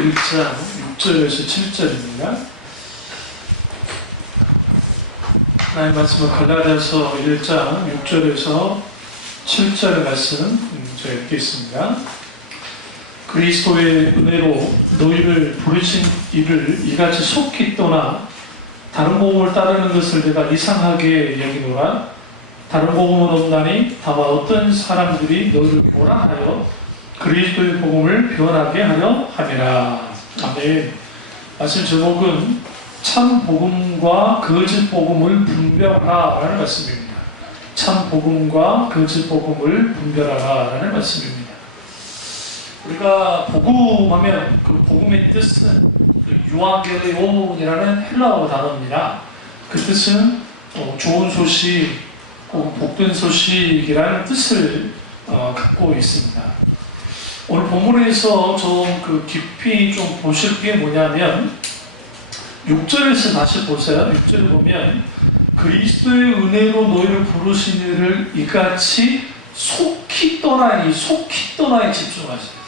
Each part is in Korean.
1장 6절에서 7절입니다. 하나님 말씀은 갈라디아서 1장 6절에서 7절의 말씀 제가 읽겠습니다. 그리스도의 은혜로 너희를 부르신 이를 이같이 속히 떠나 다른 복음을 따르는 것을 내가 이상하게 여기노라. 다른 복음은 없나니 다만 어떤 사람들이 너희를 교란하여 그리스도의 복음을 변하게 하려 함이라. 아멘. 말씀 제목은 참 복음과 거짓 복음을 분별하라 라는 말씀입니다. 참 복음과 거짓 복음을 분별하라 라는 말씀입니다. 우리가 복음하면 그 복음의 뜻은 유앙겔리온이라는 헬라어 단어입니다. 그 뜻은 좋은 소식, 혹은 복된 소식이라는 뜻을 갖고 있습니다. 오늘 본문에서 좀 깊이 좀 보실 게 뭐냐면 6절에서 다시 보세요. 6절을 보면 그리스도의 은혜로 너희를 부르신 이를 이같이 속히 떠나니, 속히 떠나에 집중하세요.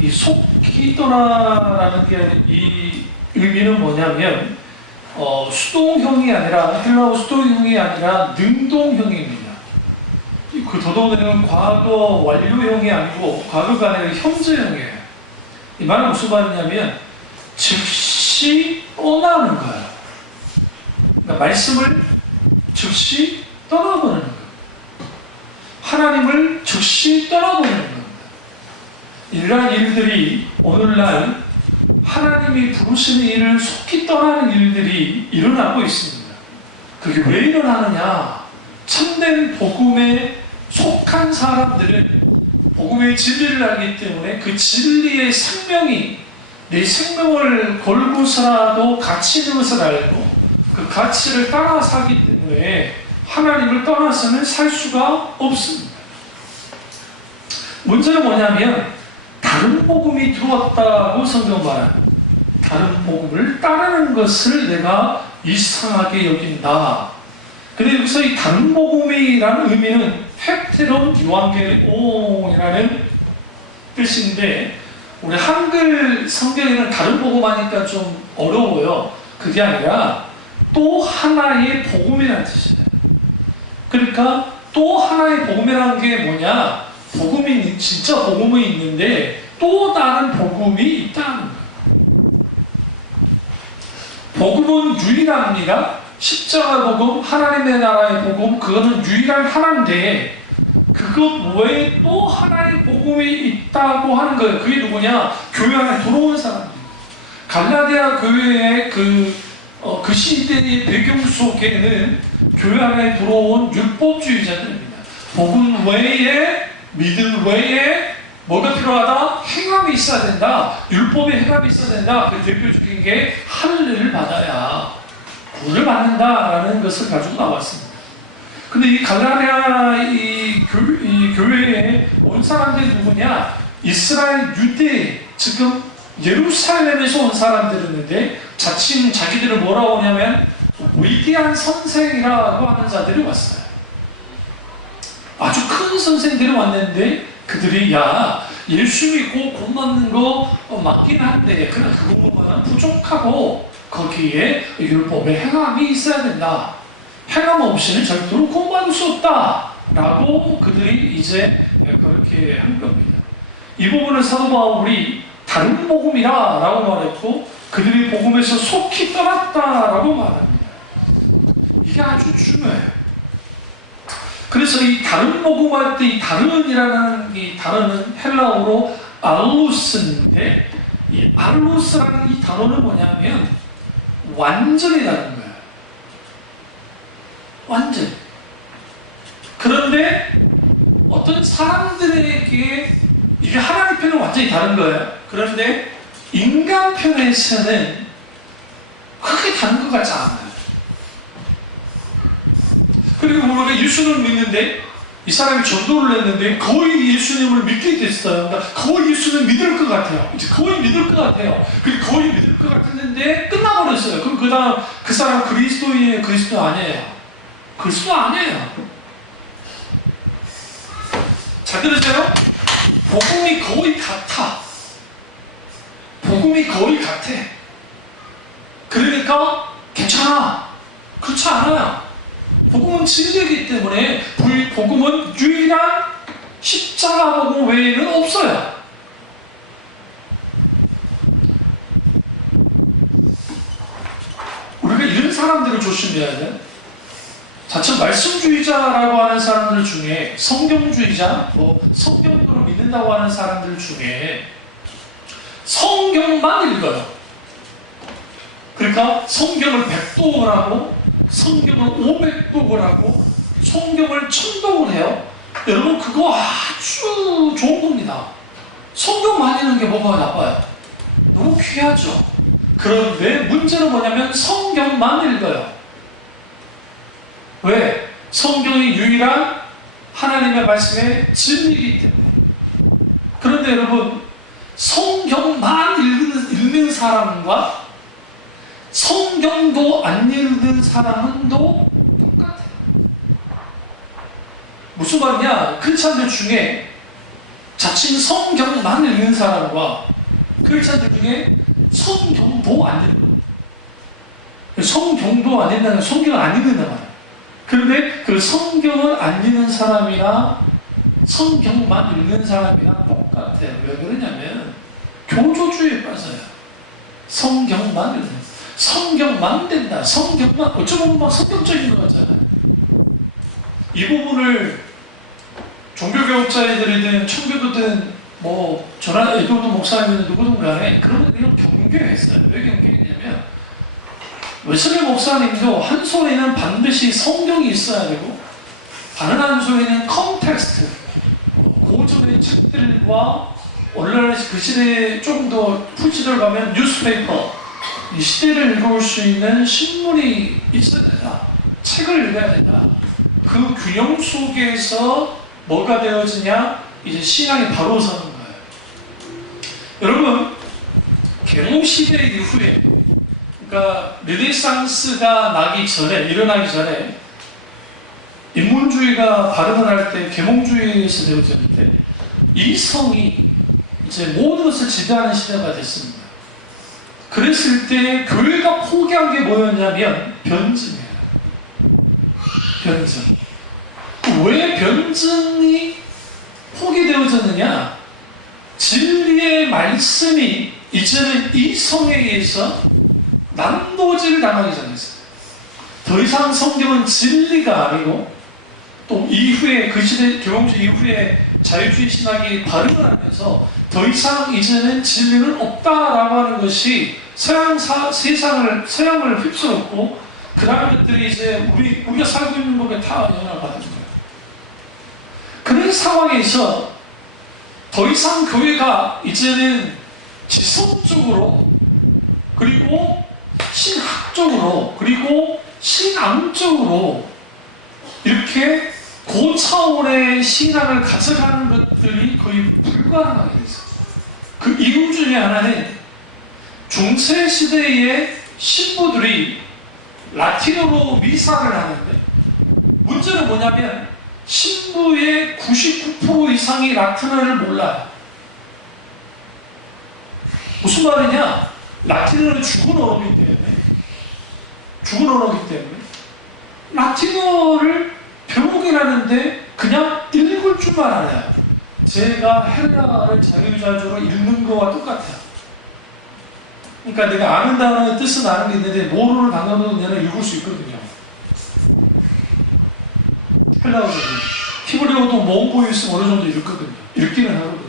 이 속히 떠나라는 게 이 의미는 뭐냐면 수동형이 아니라, 헬라어 수동형이 아니라 능동형입니다. 그 더더욱은 과거 완료형이 아니고 과거가 아니라 현재형이에요. 이 말은 무슨 말이냐면 즉시 떠나는 거예요. 그러니까 말씀을 즉시 떠나보내는 거예요. 하나님을 즉시 떠나보내는 겁니다. 이러한 일들이 오늘날 하나님이 부르시는 일을 속히 떠나는 일들이 일어나고 있습니다. 그게 왜 일어나느냐? 참된 복음에 속한 사람들은 복음의 진리를 알기 때문에 그 진리의 생명이 내 생명을 걸고서라도 가치 있는 것을 알고 그 가치를 따라 살기 때문에 하나님을 떠나서는 살 수가 없습니다. 문제는 뭐냐면 다른 복음이 들어왔다고 성경 말합니다. 다른 복음을 따르는 것을 내가 이상하게 여긴다. 근데 여기서 이 다른 복음이라는 의미는 헤테론 유앙겔리온이라는 뜻인데 우리 한글 성경에는 다른 복음 하니까 좀 어려워요. 그게 아니라 또 하나의 복음이라는 뜻이에요. 그러니까 또 하나의 복음이라는 게 뭐냐? 복음이 진짜 복음이 있는데 또 다른 복음이 있다는 거예요. 복음은 유일합니다. 십자가 복음, 하나님의 나라의 복음, 그거는 유일한 하나인데 그것 외에 또 하나의 복음이 있다고 하는 거예요. 그게 누구냐? 교회 안에 들어온 사람입니다. 갈라디아 교회의 그 시대의 배경 속에는 교회 안에 들어온 율법주의자들입니다. 복음 외에, 믿음 외에 뭐가 필요하다? 행함이 있어야 된다. 율법에 행함이 있어야 된다. 그 대표적인 게 할례를 받아야 구원을 받는다라는 것을 가지고 나왔습니다. 근데 이 갈라디아 이 교회에 온 사람들이 누구냐? 이스라엘 유대, 지금 예루살렘에서 온 사람들이었는데 자칭 자기들을 뭐라고 하냐면 위대한 선생이라고 하는 자들이 왔어요. 아주 큰 선생들이 왔는데 그들이 예수 믿고 곧 맞는 거 맞긴 한데 그냥 그것만은 부족하고 거기에 율법의 행함이 있어야 된다. 행함 없이는 절대로 구원받을 수 없다. 라고 그들이 이제 그렇게 한 겁니다. 이 부분을 사도 바울이 다른 복음이라 라고 말했고 그들이 복음에서 속히 떠났다 라고 말합니다. 이게 아주 중요해요. 그래서 이 다른 복음할 때 이 다른이라는 이 단어는 헬라어로 알루스인데 이 알루스라는 이 단어는 뭐냐면 완전이라는 거예요. 완전. 그런데 어떤 사람들에게 이게 하나님 편은 완전히 다른 거예요. 그런데 인간 편에서는 크게 다른 것 같지 않아요. 그리고 우리가 예수님을 믿는데 이 사람이 전도를 했는데 거의 예수님을 믿게 됐어요. 그러니까 거의 예수님을 믿을 것 같아요. 이제 거의 믿을 것 같아요. 거의 믿을 것 같았는데 끝나버렸어요. 그럼 그 다음 그 사람 그리스도인이에요? 그리스도 아니에요? 그리스도 아니에요. 잘 들으세요? 복음이 거의 같아. 복음이 거의 같아. 그러니까 괜찮아. 그렇지 않아요. 복음은 진리이기 때문에 복음은 유일한 십자가 복음 외에는 없어요. 우리가 이런 사람들을 조심해야 돼. 자칫 말씀주의자라고 하는 사람들 중에 성경주의자, 성경으로 믿는다고 하는 사람들 중에 성경만 읽어요. 그러니까 성경을 100독을 하고 성경을 500독을 하고 성경을 1000독을 해요. 여러분 그거 아주 좋은 겁니다. 성경만 읽는 게 뭐가 나빠요? 너무 귀하죠. 그런데 문제는 뭐냐면 성경만 읽어요. 왜? 성경이 유일한 하나님의 말씀의 진리이기 때문에. 그런데 여러분 성경만 읽는 사람과 성경도 안 읽는 사람은 또 똑같아요. 무슨 말이냐? 크리스찬들 중에 자칭 성경만 읽는 사람과 크리스찬들 중에 성경도 안 읽는, 성경도 안 읽는, 성경을 안 읽는단 말이에요. 그런데 그 성경을 안 읽는 사람이나 성경만 읽는 사람이랑 똑같아요. 왜 그러냐면 교조주의에 빠져요. 성경만 읽는, 성경만 된다. 성경만, 어쩌면 막 성경적인 것 같잖아요. 이 부분을 종교개혁자애들이든 청교도든 저나 에도도 목사님이든 누구든 간에 그런 그냥 경계했어요. 왜 경계했냐면 웨슬리 목사님도 한 소리는 반드시 성경이 있어야 되고 다른 한 소리는 컨텍스트, 고전의 책들과 원래 그 시대에 조금 더 후시대로 가면 뉴스페이퍼, 이 시대를 읽어올 수 있는 신문이 있어야 된다. 책을 읽어야 된다. 그 균형 속에서 뭐가 되어지냐? 이제 신앙이 바로 서는 거예요. 여러분, 계몽시대 이후에, 그러니까 르네상스가 일어나기 전에 인문주의가 발음을 할 때 계몽주의에서 되어졌는데 이 성이 이제 모든 것을 지배하는 시대가 됐습니다. 그랬을 때 교회가 포기한 게 뭐였냐면 변증이에요. 변증. 왜 변증이 포기되어졌느냐? 진리의 말씀이 이제는 이 성에 의해서 난도질 당하기 전이었어요. 더 이상 성경은 진리가 아니고 또 이후에 그 시대 교영주의 이후에 자유주의 신학이 발음을 하면서 더 이상 이제는 진리는 없다라고 하는 것이 서양을 휩쓸었고 그 다음 것들이 이제 우리가 살고 있는 법에 다 영향을 받은 거예요. 그런 상황에서 더 이상 교회가 이제는 지성적으로 그리고 신학적으로 그리고 신앙적으로 이렇게 고차원의 신앙을 가져가는 것들이 거의 불가능하게 됐어요. 그 이유 중에 하나는 중세시대의 신부들이 라틴어로 미사를 하는데 문제는 뭐냐면 신부의 99% 이상이 라틴어를 몰라요. 무슨 말이냐? 라틴어는 죽은 언어이기 때문에 라틴어를 배우긴 하는데 그냥 읽을 줄만 알아요. 제가 헬라어를 자유자주로 읽는 거와 똑같아요. 그러니까 내가 아는 단어의 뜻은 아는 게 있는데 모르는 단어도 내가 읽을 수 있거든요. 헬라어는 히브리어도 모음보이 있으면 어느 정도 읽거든요. 읽기는 하거든요.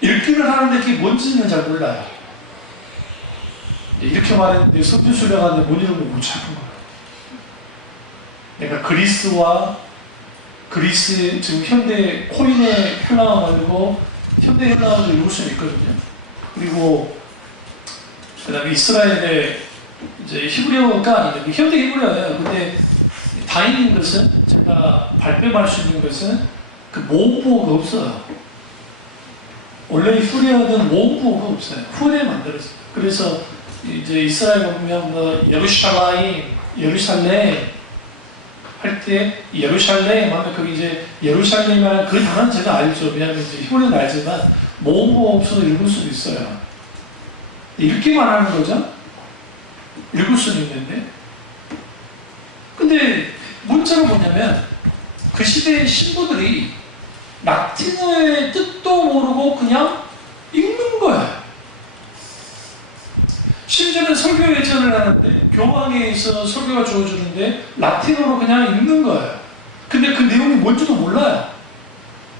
읽기는 하는데 그게 뭔지는 잘 몰라요. 이렇게 말했는데 성경 수련하는데 뭔 이런 걸 못 찾은 거예요. 내가 그리스 지금 현대 코인의 헬라어 말고 현대 헬라어도 읽을 수 있거든요. 그리고 그 다음에 이스라엘의 이제 히브리어가 아닌데 현대 히브리어예요. 근데 다행인 것은 제가 발뺌할 수 있는 것은 그 모음보호가 없어요. 원래 히브리어는 모음보호가 없어요. 후에 만들었어요. 그래서 이제 이스라엘 보면 예루살렘 할 때 예루살렘 하면 거기 이제 예루살렘이라는 그 단어는 제가 알죠. 왜냐하면 이제 히브리어는 알지만 모음보호 없어도 읽을 수도 있어요. 읽기만 하는 거죠. 읽을 수는 있는데. 근데 문제는 뭐냐면 그 시대의 신부들이 라틴어의 뜻도 모르고 그냥 읽는 거예요. 심지어는 설교 예전을 하는데 교황에 있어 설교가 주어지는데 라틴어로 그냥 읽는 거예요. 근데 그 내용이 뭔지도 몰라요.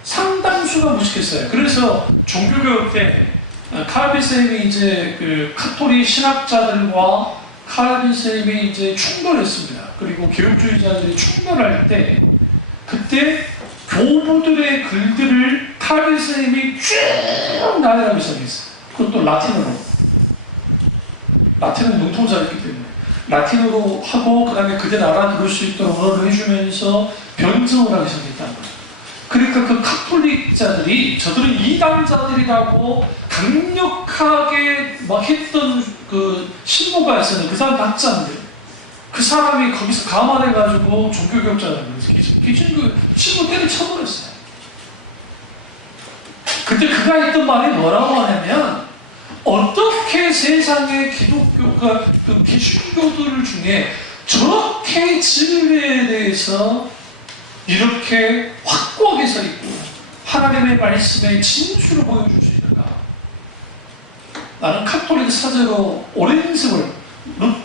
상당수가 무식했어요. 그래서 종교교육 때 칼빈 쌤이 이제 그 카톨릭 신학자들과 칼빈 쌤이 이제 충돌했습니다. 그리고 개혁주의자들이 충돌할 때 그때 교부들의 글들을 칼빈 쌤이 쭉 나열하기 시작했어요. 그것도 라틴어로. 라틴어는 능통자였기 때문에 라틴어로 하고 그 다음에 그들 알아들을 수 있도록 언어를 해주면서 변증을 하기 시작했다는 거죠. 그러니까 그 카톨릭자들이 저들은 이단자들이라고 강력하게 막 했던 그 신부가 있었는데 그 사람 학자인데 그 사람이 거기서 감화돼가지고 종교교육자라고 그래서 기준 그 신부 때려쳐버렸어요. 그때 그가 했던 말이 뭐라고 하냐면 어떻게 세상의 기독교가 그 개신교들 중에 저렇게 진리에 대해서 이렇게 확고하게 서 있고 하나님의 말씀의 진수를 보여줄 수 있는가? 나는 카톨릭 사제로 오랜 세월,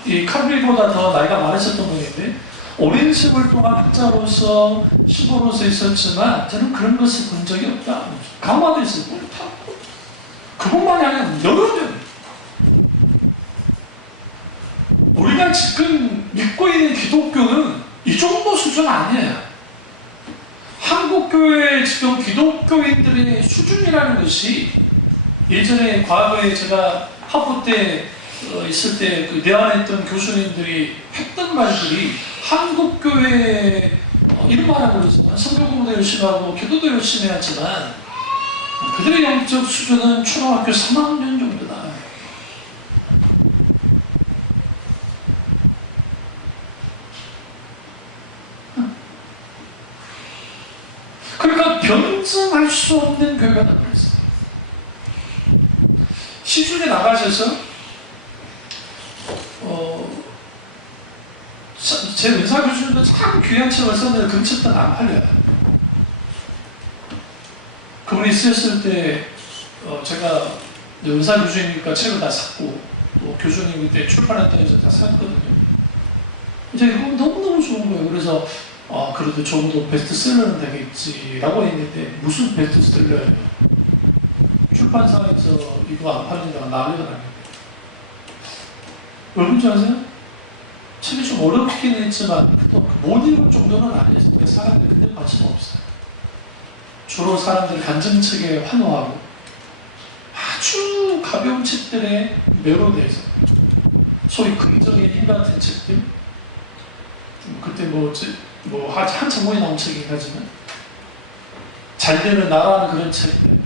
이 카톨릭보다 더 나이가 많으셨던 분인데 오랜 세월 동안 학자로서 신부로서 있었지만 저는 그런 것을 본 적이 없다. 감화됐어요. 옳다고. 그것만이 아니라 여러 명. 우리가 지금 믿고 있는 기독교는 이 정도 수준 아니에요. 한국교회 지금 기독교인들의 수준이라는 것이 예전에 과거에 제가 학부 때 있을 때 그 대화했던 교수님들이 했던 말들이 한국교회 이런 말하고 그러지만 성경 공부도 열심히 하고 기도도 열심히 하지만 그들의 영적 수준은 초등학교 3학년 정도다. 그러니까 변증할 수 없는 교회가 나타났어요. 시중에 나가셔서 제 은사 교수님도 참 귀한 책을 썼는데 그 책도 안 팔려요. 그분이 쓰였을 때 제가 은사 교수님이니까 책을 다 샀고 또 교수님 그때 출판했던 데서 다 샀거든요. 이제 이거 너무너무 좋은 거예요. 그래서 그래도 적어도 베스트셀러는 되겠지라고 했는데 무슨 베스트셀러예요? 출판사에서 이거 안 팔린다고 난리가 나겠네. 왜 그런지 아세요? 책이 좀 어렵긴 했지만 못 읽을 정도는 아니었어요. 사람들이 근데 관심 없어요. 주로 사람들이 간증책에 환호하고 아주 가벼운 책들에 매료돼서 소위 긍정의 힘 같은 책들 그때 한참 후에 나온 책이긴 하지만 잘 되는 나라는 그런 책들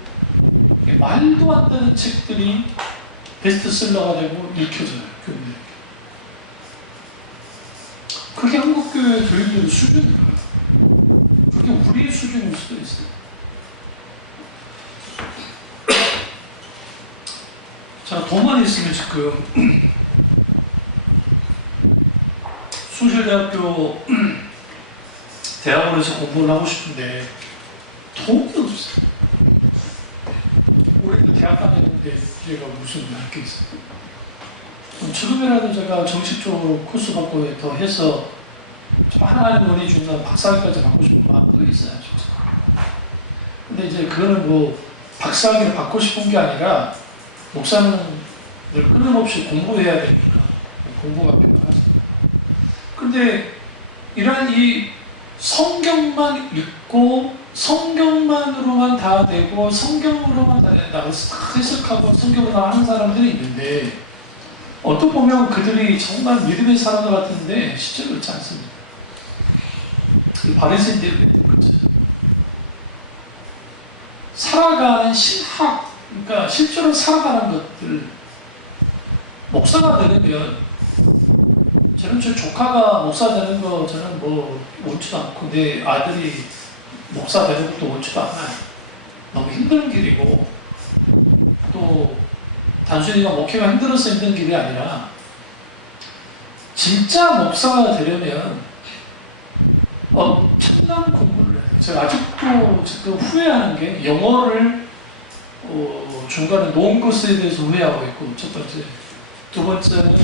말도 안 되는 책들이 베스트셀러가 되고 읽혀져요. 교인들. 그게 한국교회 교인들의 수준인 거예요. 그게 우리의 수준일 수도 있어요. 자, 돈만 있으면 지금 숭실대학교 대학원에서 공부를 하고 싶은데 돈이 없어요. 올해도 대학 다녔는데 제가 무슨 할 게 있어요. 지금이라도 제가 정식적으로 코스 받고 더 해서 좀 하나님 은혜 주는 박사학위까지 받고 싶은 마음도 있어요. 근데 이제 그거는 박사학위를 받고 싶은 게 아니라 목사는 늘 끊임없이 공부해야 되니까 공부가 필요하죠. 근데 이런 이 성경만 읽고 성경만으로만 다 되고 성경으로만 다 된다고 해석하고 성경으로 하는 사람들이 있는데 어떻게 보면 그들이 정말 믿음의 사람들 같은데 실제로 그렇지 않습니다. 바리새인들이 그랬던 거죠. 살아가는 신학, 그러니까 실제로 살아가는 것들 목사가 되려면 저는 저 조카가 목사 되는 거 저는 원치도 않고 내 아들이 목사 되는 것도 원치도 않아요. 너무 힘든 길이고 또 단순히 목회가 힘들어서 힘든 길이 아니라 진짜 목사가 되려면 엄청난 공부를 해요. 제가 아직도 지금 후회하는 게 영어를 중간에 놓은 것에 대해서 후회하고 있고, 첫 번째. 두 번째는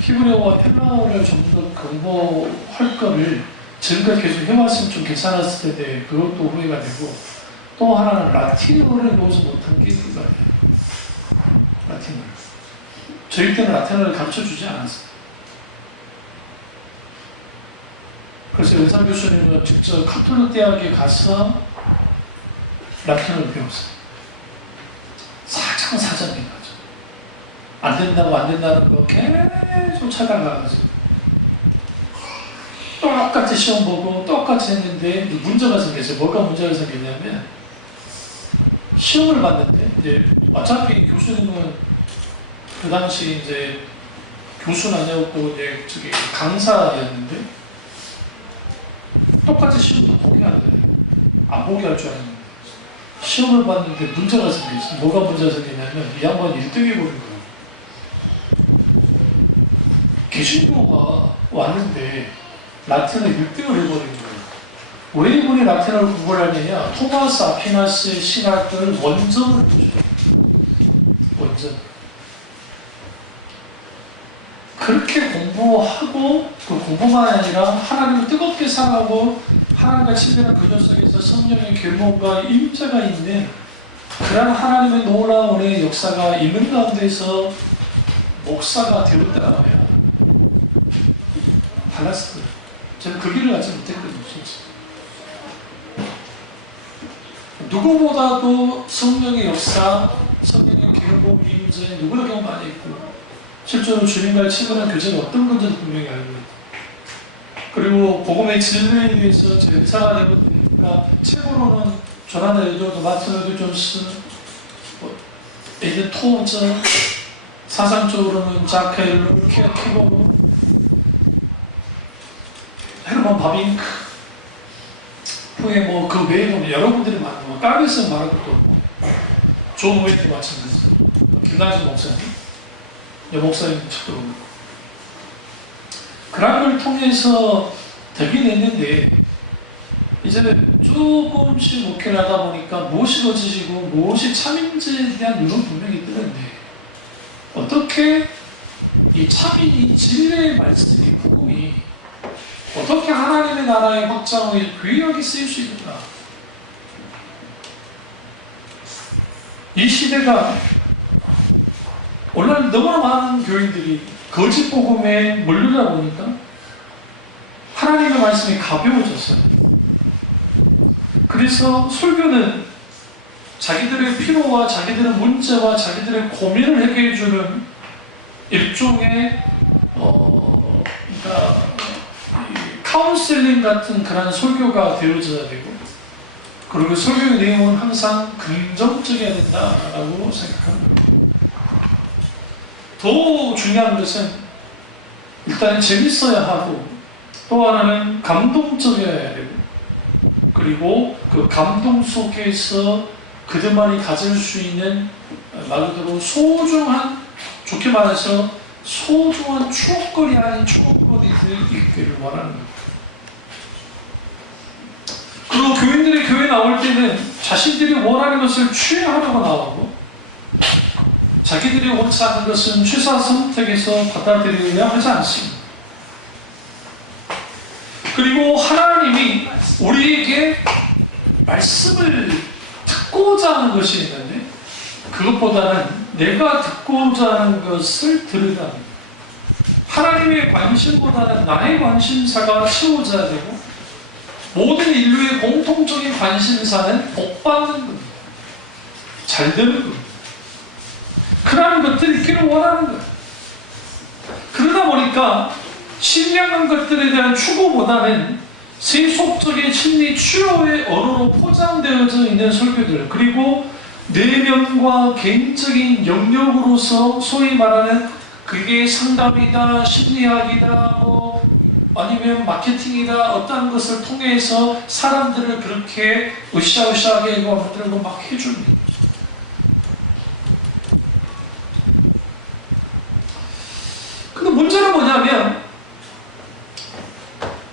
히브리어와 헬라어를 좀 더 공부할 거를 지금까지 계속 해왔으면 좀 괜찮았을 텐데 그것도 후회가 되고, 또 하나는 라틴어를 배우지 못한 게 이거예요. 라틴어. 저희 때는 라틴어를 가르쳐주지 않았어요. 그래서 은상 교수님은 직접 카톨릭 대학에 가서 라틴어를 배웠어요. 사장사장해 가지고 안 된다는 거 계속 찾아가가지고 똑같이 시험 보고 똑같이 했는데 문제가 생겼어요. 뭐가 문제가 생겼냐면 시험을 봤는데 이제 어차피 교수님은 그 당시 이제 교수는 아니었고 이제 저기 강사였는데 똑같이 시험도 보게 하더래요. 안 보게 할 줄 알았는데 시험을 봤는데 문제가 생겼어요. 뭐가 문제가 생겼냐면 이 양반이 1등해 버린 거예요. 개신교가 왔는데 라틴어 1등을 해버린 거예요. 왜 이분이 라틴어를 공부를 하느냐? 토마스 아퀴나스의 신학을 원전을 해주죠. 원전. 그렇게 공부하고 그 공부만 아니라 하나님을 뜨겁게 사랑하고 하나님과 친밀한 교제 속에서 성령의 계몽과 임재가 있는 그런 하나님의 놀라운 은혜의 역사가 있는 가운데서 목사가 되었다는 거야. 달랐을 거예요. 저는 그 길을 가지 못했거든요. 진짜. 누구보다도 성령의 역사, 성령의 계몽 임재 누구나 경험 많이 했고 실제로 주님과의 친근한 교제가 어떤 건지도 분명히 알고 있다. 그리고 복음의 진리에 대해서 제 의사가 되고 보니까 책으로는 조나단 에드워드, 마틴 로이드 존스, 에드 토우저, 사상적으로는 자크 앨런, 키보드, 헤르먼 바빙크, 후에 그 외에 보면 여러분들이 많고 까르스 말할 것도 없고 존 웨이도 마찬가지, 김단수 목사님, 여목사님 책도 보고 그런 걸 통해서 되긴 했는데 이제 조금씩 목회를 하다 보니까 무엇이 거짓이고 무엇이 참인지에 대한 눈은 분명히 뜨는데 어떻게 이 참인 진리의 말씀이 복음이 어떻게 하나님의 나라의 확장에 귀하게 쓰일 수 있는가? 이 시대가 오늘 너무나 많은 교인들이 거짓 복음에 몰리다 보니까 하나님의 말씀이 가벼워졌어요. 그래서 설교는 자기들의 필요와 자기들의 문제와 자기들의 고민을 해결해주는 일종의 그러니까 카운셀링 같은 그런 설교가 되어져야 되고, 그리고 설교의 내용은 항상 긍정적이어야 된다라고 생각합니다. 더 중요한 것은 일단 재밌어야 하고 또 하나는 감동적이어야 되고, 그리고 그 감동 속에서 그들만이 가질 수 있는 말 그대로 소중한, 좋게 말해서 소중한 추억거리 아닌 추억거리들이 있기를 원하는 겁니다. 그리고 교인들이 교회 나올 때는 자신들이 원하는 것을 취하려고 나오고 자기들이 원치 않는 것은 취사 선택해서 받아들이려 하지 않습니다. 그리고 하나님이 우리에게 말씀을 듣고자 하는 것이 있는데 그것보다는 내가 듣고자 하는 것을 들으라. 하나님의 관심보다는 나의 관심사가 채워져야 되고 모든 인류의 공통적인 관심사는 복받는 겁니다. 잘 되는 겁니다. 그러한 것들이 있기를 원하는 거예요. 그러다 보니까 신령한 것들에 대한 추구보다는 세속적인 심리 추요의 언어로 포장되어져 있는 설교들, 그리고 내면과 개인적인 영역으로서 소위 말하는 그게 상담이다, 심리학이다, 아니면 마케팅이다, 어떠한 것을 통해서 사람들을 그렇게 으쌰으쌰하게 만들고 막 해줍니다. 근데 문제는 뭐냐면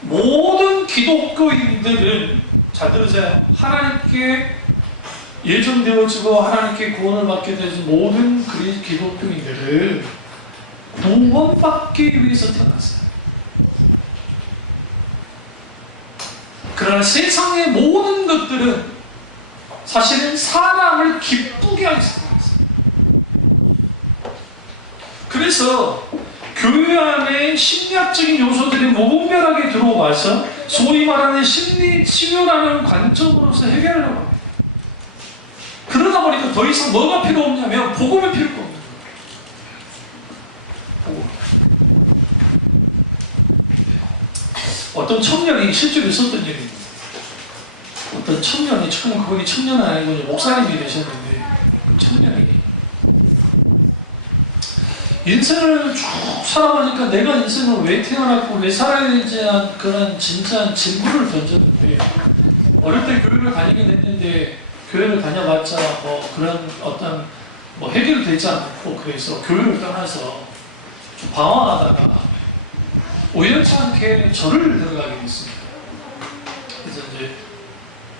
모든 기독교인들은 잘 들으세요. 하나님께 예정되어지고 하나님께 구원을 받게 되는 모든 기독교인들은 구원받기 위해서 태어났어요. 그러나 세상의 모든 것들은 사실은 사람을 기쁘게 하기 위해서 태어났어요. 그래서 교회 안에 심리학적인 요소들이 무분별하게 들어와서 소위 말하는 심리 치료라는 관점으로서 해결하려고 합니다. 그러다 보니까 더 이상 뭐가 필요 없냐면 복음이 필요가 없는 거예요. 복음. 어떤 청년이 실제로 있었던 일입니다. 어떤 청년이 처음 거기 청년은 아니고 목사님이 되셨는데 그 청년이 인생을 쭉 살아보니까 내가 인생을 왜 태어났고 왜 살아야 되지 않은 그런 진지한 질문을 던졌는데 어릴 때 교회를 다니긴 했는데 교회를 다녀봤자 뭐 그런 어떤 뭐 해결되지 않고 그래서 교회를 떠나서 좀 방황하다가 우연치 않게 절을 들어가게 됐습니다. 그래서 이제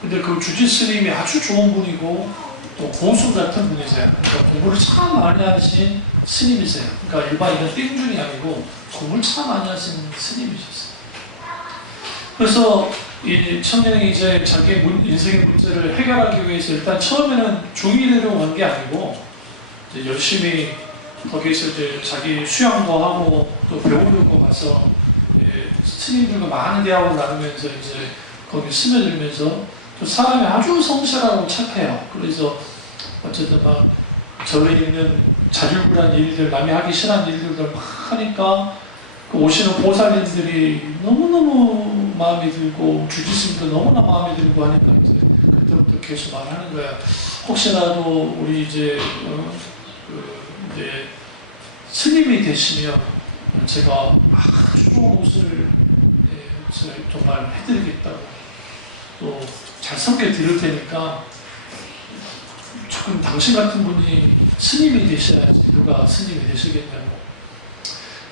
근데 그 주지 스님이 아주 좋은 분이고 또 고수 같은 분이세요. 그러니까 공부를 참 많이 하신 스님이세요. 그러니까 일반 이런 띵준이 아니고 공부를 참 많이 하신 스님이셨어요. 그래서 이 청년이 이제 자기 인생의 문제를 해결하기 위해서 일단 처음에는 중의대로 간 게 아니고 이제 열심히 거기서 이제 자기 수양도 하고 또 배우려고 가서 스님들과 많은 대화를 나누면서 이제 거기 스며들면서 또 사람이 아주 성실하고 착해요. 그래서 어쨌든 막 절에 있는 자율구란 일들, 남이 하기 싫은 일들을 막 하니까 그 오시는 보살님들이 너무너무 마음에 들고 주지스님도 너무나 마음에 들고 하니까 이제 그때부터 계속 말하는 거야. 혹시라도 우리 이제 이제 스님이 되시면 제가 아주 좋은 옷을 정말 해드리겠다고 또 잘 섬겨드릴 테니까 조금 당신 같은 분이 스님이 되셔야지 누가 스님이 되시겠냐고.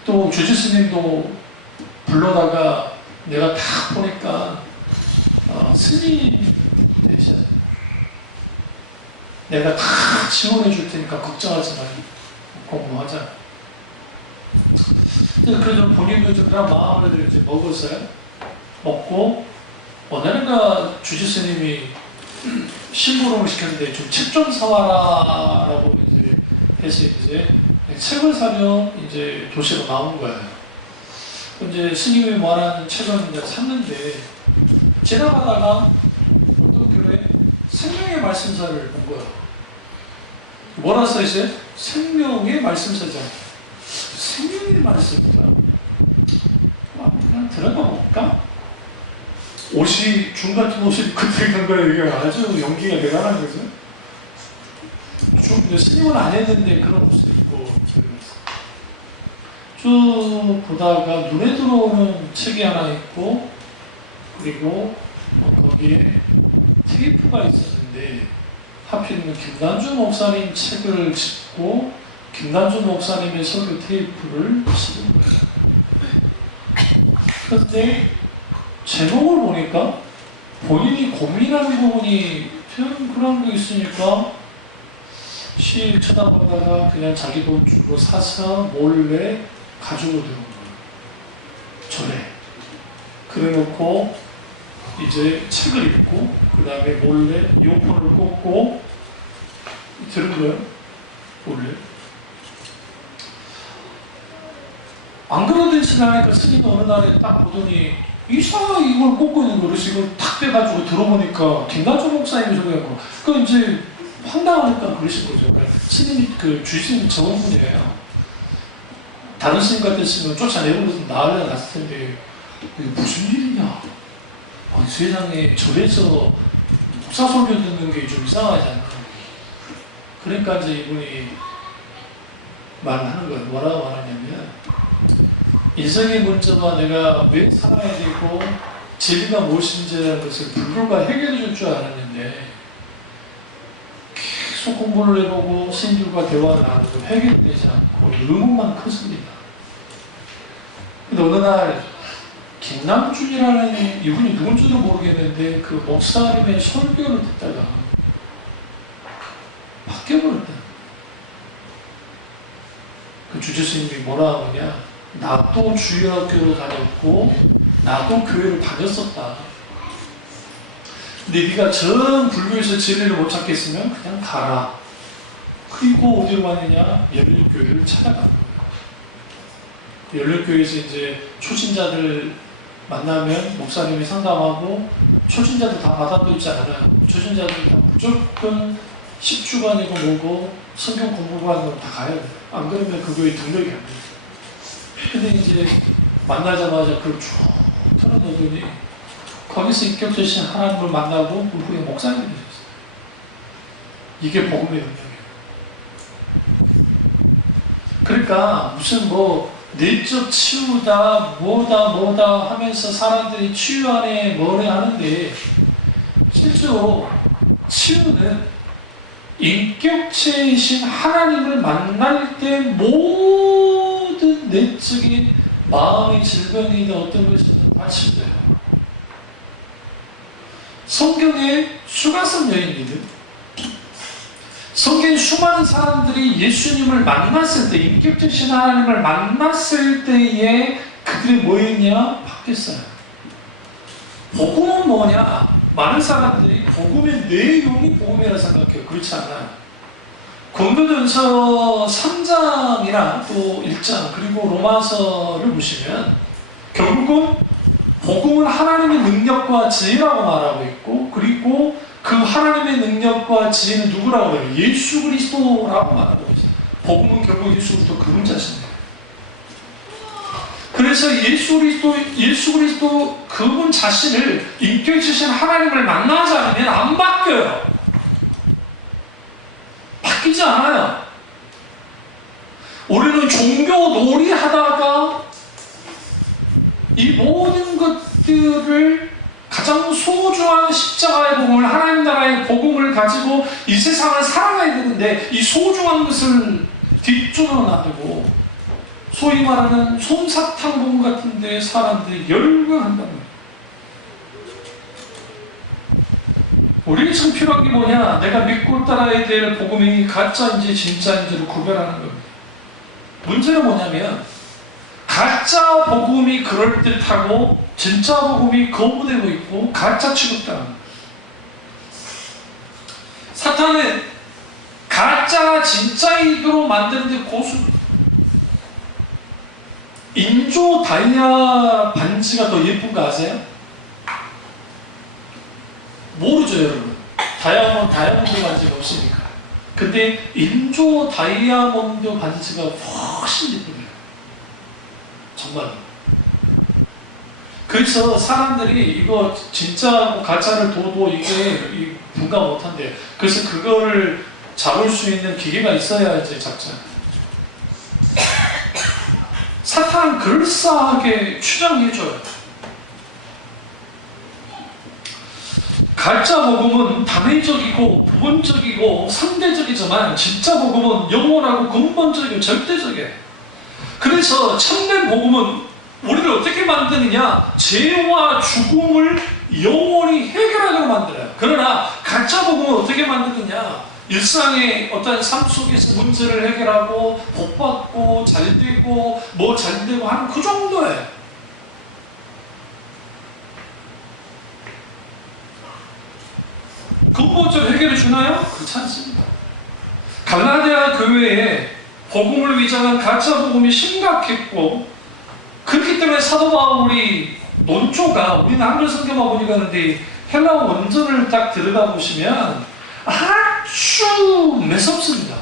또 주지 스님도 불러다가 내가 딱 보니까 스님 되셔야 돼. 내가 다 지원해 줄 테니까 걱정하지 말고 공부하자. 그래서 본인도 좀 그런 마음을 이제 먹었어요. 먹고 어느 날인가 주지 스님이 심부름을 시켰는데 좀 책 좀 사와라라고 이제 해서 이제 책을 사려 이제 도시로 나온 거예요. 이제 스님이 말하는 책을 이제 샀는데 지나가다가 어떤 교회 생명의 말씀사를 본 거예요. 뭐라 써있어요? 생명의 말씀사죠. 생명의 말씀사. 그냥 들어가 볼까? 옷이 중 같은 옷을 입고 들어간 거예요. 이게 아주 연기가 대단한 거죠. 스님은 안 했는데 그런 옷을 입고 쭉 보다가 눈에 들어오는 책이 하나 있고 그리고 거기에 테이프가 있었는데 하필이면 김단주 목사님 책을 짚고 김단주 목사님의 설교 테이프를 씹은 거예요. 그런데 제목을 보니까 본인이 고민하는 부분이 그런 거 있으니까 씩 쳐다보다가 그냥 자기 돈 주고 사서 몰래 가지고 들어온 거예요. 절에. 그래 놓고 이제 책을 읽고 그 다음에 몰래 이어폰을 꽂고 들은 거예요. 몰래. 안 그러던 시간에 스님이 어느 날에 딱 보더니 이상하게 이걸 꽂고 있는 거를 지금 탁 빼가지고 들어보니까 김단주 목사님이 소리하고 그 이제 황당하니까 그러신 거죠. 스님이 그 주스님이 적은 분이에요. 다른 스님 같았으면 쫓아내버려서 나으려 났을 텐데 이게 무슨 일이냐. 아니 세상에 절에서 목사 설교 듣는 게 좀 이상하잖아. 그러니까 이제 이분이 말하는 거예요. 뭐라고 말하냐면 인생의 문제와 내가 왜 살아야 되고 진리가 무엇인지라는 것을 불교가 해결해 줄 줄 알았는데 계속 공부를 해보고 신들과 대화를 나누고 해결되지 않고 의문만 커집니다. 근데 어느 날 김남준이라는 이분이 누군지도 모르겠는데 그 목사님의 설교를 듣다가 바뀌어버렸다. 그 주제스님이 뭐라 하느냐, 나도 주일학교로 다녔고 나도 교회를 다녔었다. 근데 네가 전 불교에서 진리를 못 찾겠으면 그냥 가라. 그리고 어디로 가느냐, 열린교회를 찾아간 거예요. 열린교회에서 이제 초신자들 만나면 목사님이 상담하고, 초신자들 다 받아들이지 않아요. 초신자들 다 무조건 10주간이고 뭐고 성경 공부하는 다 가야 돼요. 안 그러면 그 교회 등록이 안 돼요. 근데 이제 만나자마자 그걸 쭉 털어놓으니 거기서 인격적인 하나님을 만나고 그 후에 목사님이 되셨어요. 이게 복음의 능력이에요. 그러니까 무슨 뭐 내적 치유다 뭐다 하면서 사람들이 치유 안에 뭐래 하는데, 실제로 치유는 인격체이신 하나님을 만날 때 모든 내적인 마음의 질병이든 어떤 것이든 다 치유돼요. 성경의 수가성 여인이든 성경의 수많은 사람들이 예수님을 만났을 때, 인격적인 하나님을 만났을 때에 그들이 뭐였냐? 바뀌었어요. 복음은 뭐냐? 많은 사람들이 복음의 내용이 복음이라 생각해요. 그렇지 않아요. 고린도전서 3장이나 또 1장 그리고 로마서를 보시면 결국은 복음은 하나님의 능력과 지혜라고 말하고 있고, 그리고 그 하나님의 능력과 지혜는 누구라고 해요? 예수 그리스도라고 말하고 있어요. 복음은 결국 예수 그리스도 그분 자신이에요. 그래서 예수 그리스도 그분 자신을 인격주신 하나님을 만나지 않으면 안 바뀌어요. 바뀌지 않아요. 우리는 종교 놀이 하다가 이 모든 것들을, 가장 소중한 십자가의 복음을, 하나님 나라의 복음을 가지고 이 세상을 살아가야 되는데, 이 소중한 것을 뒷전으로 놔두고 소위 말하는 솜사탕 복음 같은 데 사람들이 열광한다는 거예요. 우리에게 참 필요한 게 뭐냐? 내가 믿고 따라야 될 복음이 가짜인지 진짜인지를 구별하는 겁니다. 문제는 뭐냐면 가짜 복음이 그럴듯하고 진짜 복음이 거부되고 있고 가짜 취급당하는 거예요. 사탄은 가짜 진짜이도록 만드는데 고수입니다. 인조 다이아 반지가 더 예쁜 거 아세요? 모르죠, 여러분. 다이아몬드 반지가 없으니까. 근데 인조 다이아몬드 반지가 훨씬 예쁘네요. 정말. 그래서 사람들이 이거 진짜하고 가짜를 둬도 이게 분간 못한대요. 그래서 그거를 잡을 수 있는 기계가 있어야지 잡자. 사탄은 그럴싸하게 추정해줘요. 가짜 복음은 단회적이고 부분적이고 상대적이지만 진짜 복음은 영원하고 근본적이고 절대적이에요. 그래서 참된 복음은 우리를 어떻게 만드느냐? 죄와 죽음을 영원히 해결하도록 만들어요. 그러나 가짜 복음은 어떻게 만드느냐? 일상의 어떤 삶 속에서 문제를 해결하고 복받고 잘되고 뭐 잘되고 하는 그 정도예요. 근본적으로 해결해 주나요? 그렇지 않습니다. 갈라디아 교회에 복음을 위장한 가짜 복음이 심각했고, 그렇기 때문에 사도 바울이 논조가, 우리는 한글 성경만 보니까 그런데 헬라어 원전을 딱 들어가 보시면 아주 매섭습니다.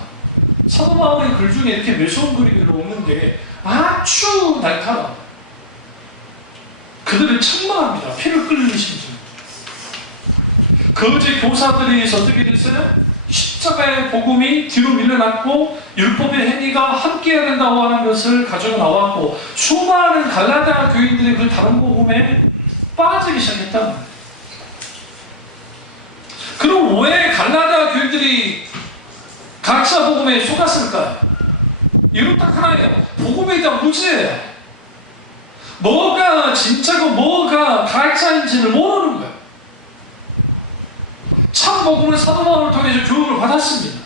사도 바울의 글 중에 이렇게 매서운 글이 별로 없는데 아주 날카로워. 그들을 책망합니다. 피를 끓이시면서. 거짓 교사들에 의해서 어떻게 됐어요? 십자가의 복음이 뒤로 밀려났고 율법의 행위가 함께해야 된다고 하는 것을 가지고 나왔고, 수많은 갈라디아 교인들이 그 다른 복음에 빠지기 시작했다는 거예요. 그럼 왜 갈라디아 교인들이 가짜 복음에 속았을까요? 이유는 딱 하나예요. 복음에 대한 무지예요. 뭐가 진짜고 뭐가 가짜인지를 모르는 거예요. 참복음을 사도 바울을 통해서 교육을 받았습니다.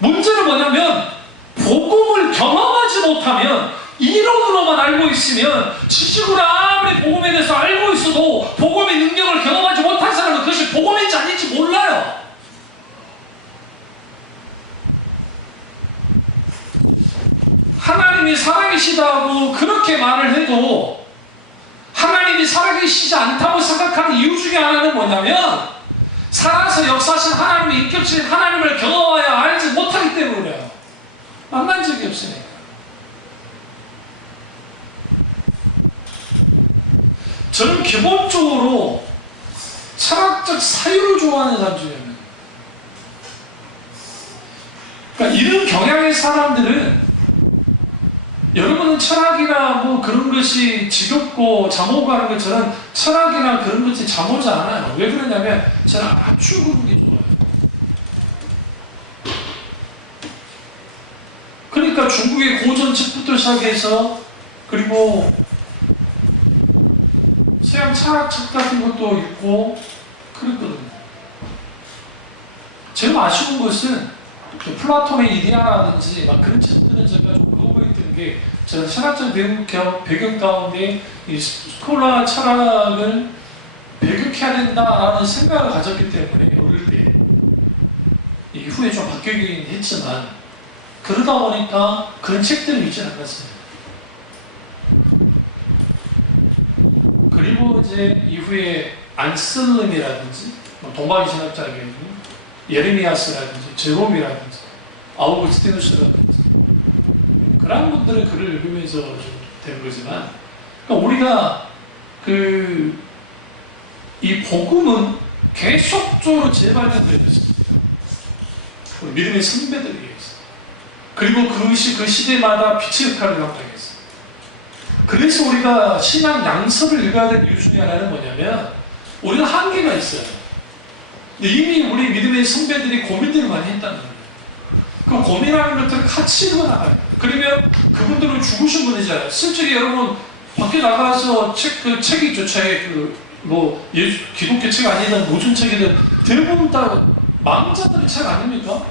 문제는 뭐냐면 복음을 경험하지 못하면 이론으로만 알고 있으면 지식으로 아무리 복음에 대해서 알고 있어도 복음의 능력을 경험하지 못한 사람은 그것이 복음인지 아닌지 몰라요. 하나님이 살아계시다고 그렇게 말을 해도 하나님이 살아계시지 않다고 생각하는 이유 중에 하나는 뭐냐면 살아서 역사하신 하나님의 인격적인 하나님을 경험하여 알지 못하기 때문에 그래요. 만난 적이 없으니까. 저는 기본적으로 철학적 사유를 좋아하는 사람 중에 하나예요. 그러니까 이런 경향의 사람들은 여러분은 철학이나 뭐 그런 것이 지겹고 잠오고 하는 것처럼 철학이나 그런 것이 잠오지 않아요. 왜 그러냐면 저는 아주 그런 게 좋아요. 그러니까 중국의 고전 책부터 시작해서 그리고 서양 철학 책 같은 것도 있고 그랬거든요. 제일 아쉬운 것은 플라톤의 이데아라든지 막 그런 책들은 제가 좀 그거보였던 게 저는 철학적 배경 가운데 이 스콜라 철학을 배격해야 된다라는 생각을 가졌기 때문에 어릴 때 이후에 좀 바뀌긴 했지만 그러다 보니까 그런 책들을 읽지 않았어요. 그리고 이제 이후에 안셀름이라든지 동방의 신학자에게도 예레미야스라든지 제롬이라든지 아우구스티누스라든지 그런 분들의 글을 읽으면서 된 거지만 그러니까 우리가 이 복음은 계속적으로 재발견되고 있습니다. 우리 믿음의 선배들에 의해서. 그리고 그 시대마다 빛의 역할을 감당했어요. 그래서 우리가 신앙 양서를 읽어야 될 이유 중에 하나는 뭐냐면 우리는 한계가 있어요. 이미 우리 믿음의 선배들이 고민들을 많이 했다는 거예요. 그 고민하는 것들을 같이 읽어나가요. 그러면 그분들은 죽으신 분이잖아요. 실제로 여러분 밖에 나가서 책이 있죠. 기독교 책 아니든 무슨 책이든 대부분 다 망자들의 책 아닙니까?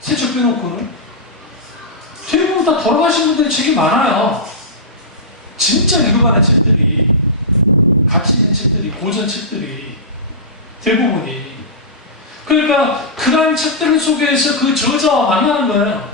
새 책 빼놓고는 대부분 다 돌아가신 분들의 책이 많아요. 진짜 읽어가는 책들이 가치 있는 책들이 고전 책들이 대부분이 그러니까 그런 책들 속에서 그 저자와 만나는 거예요.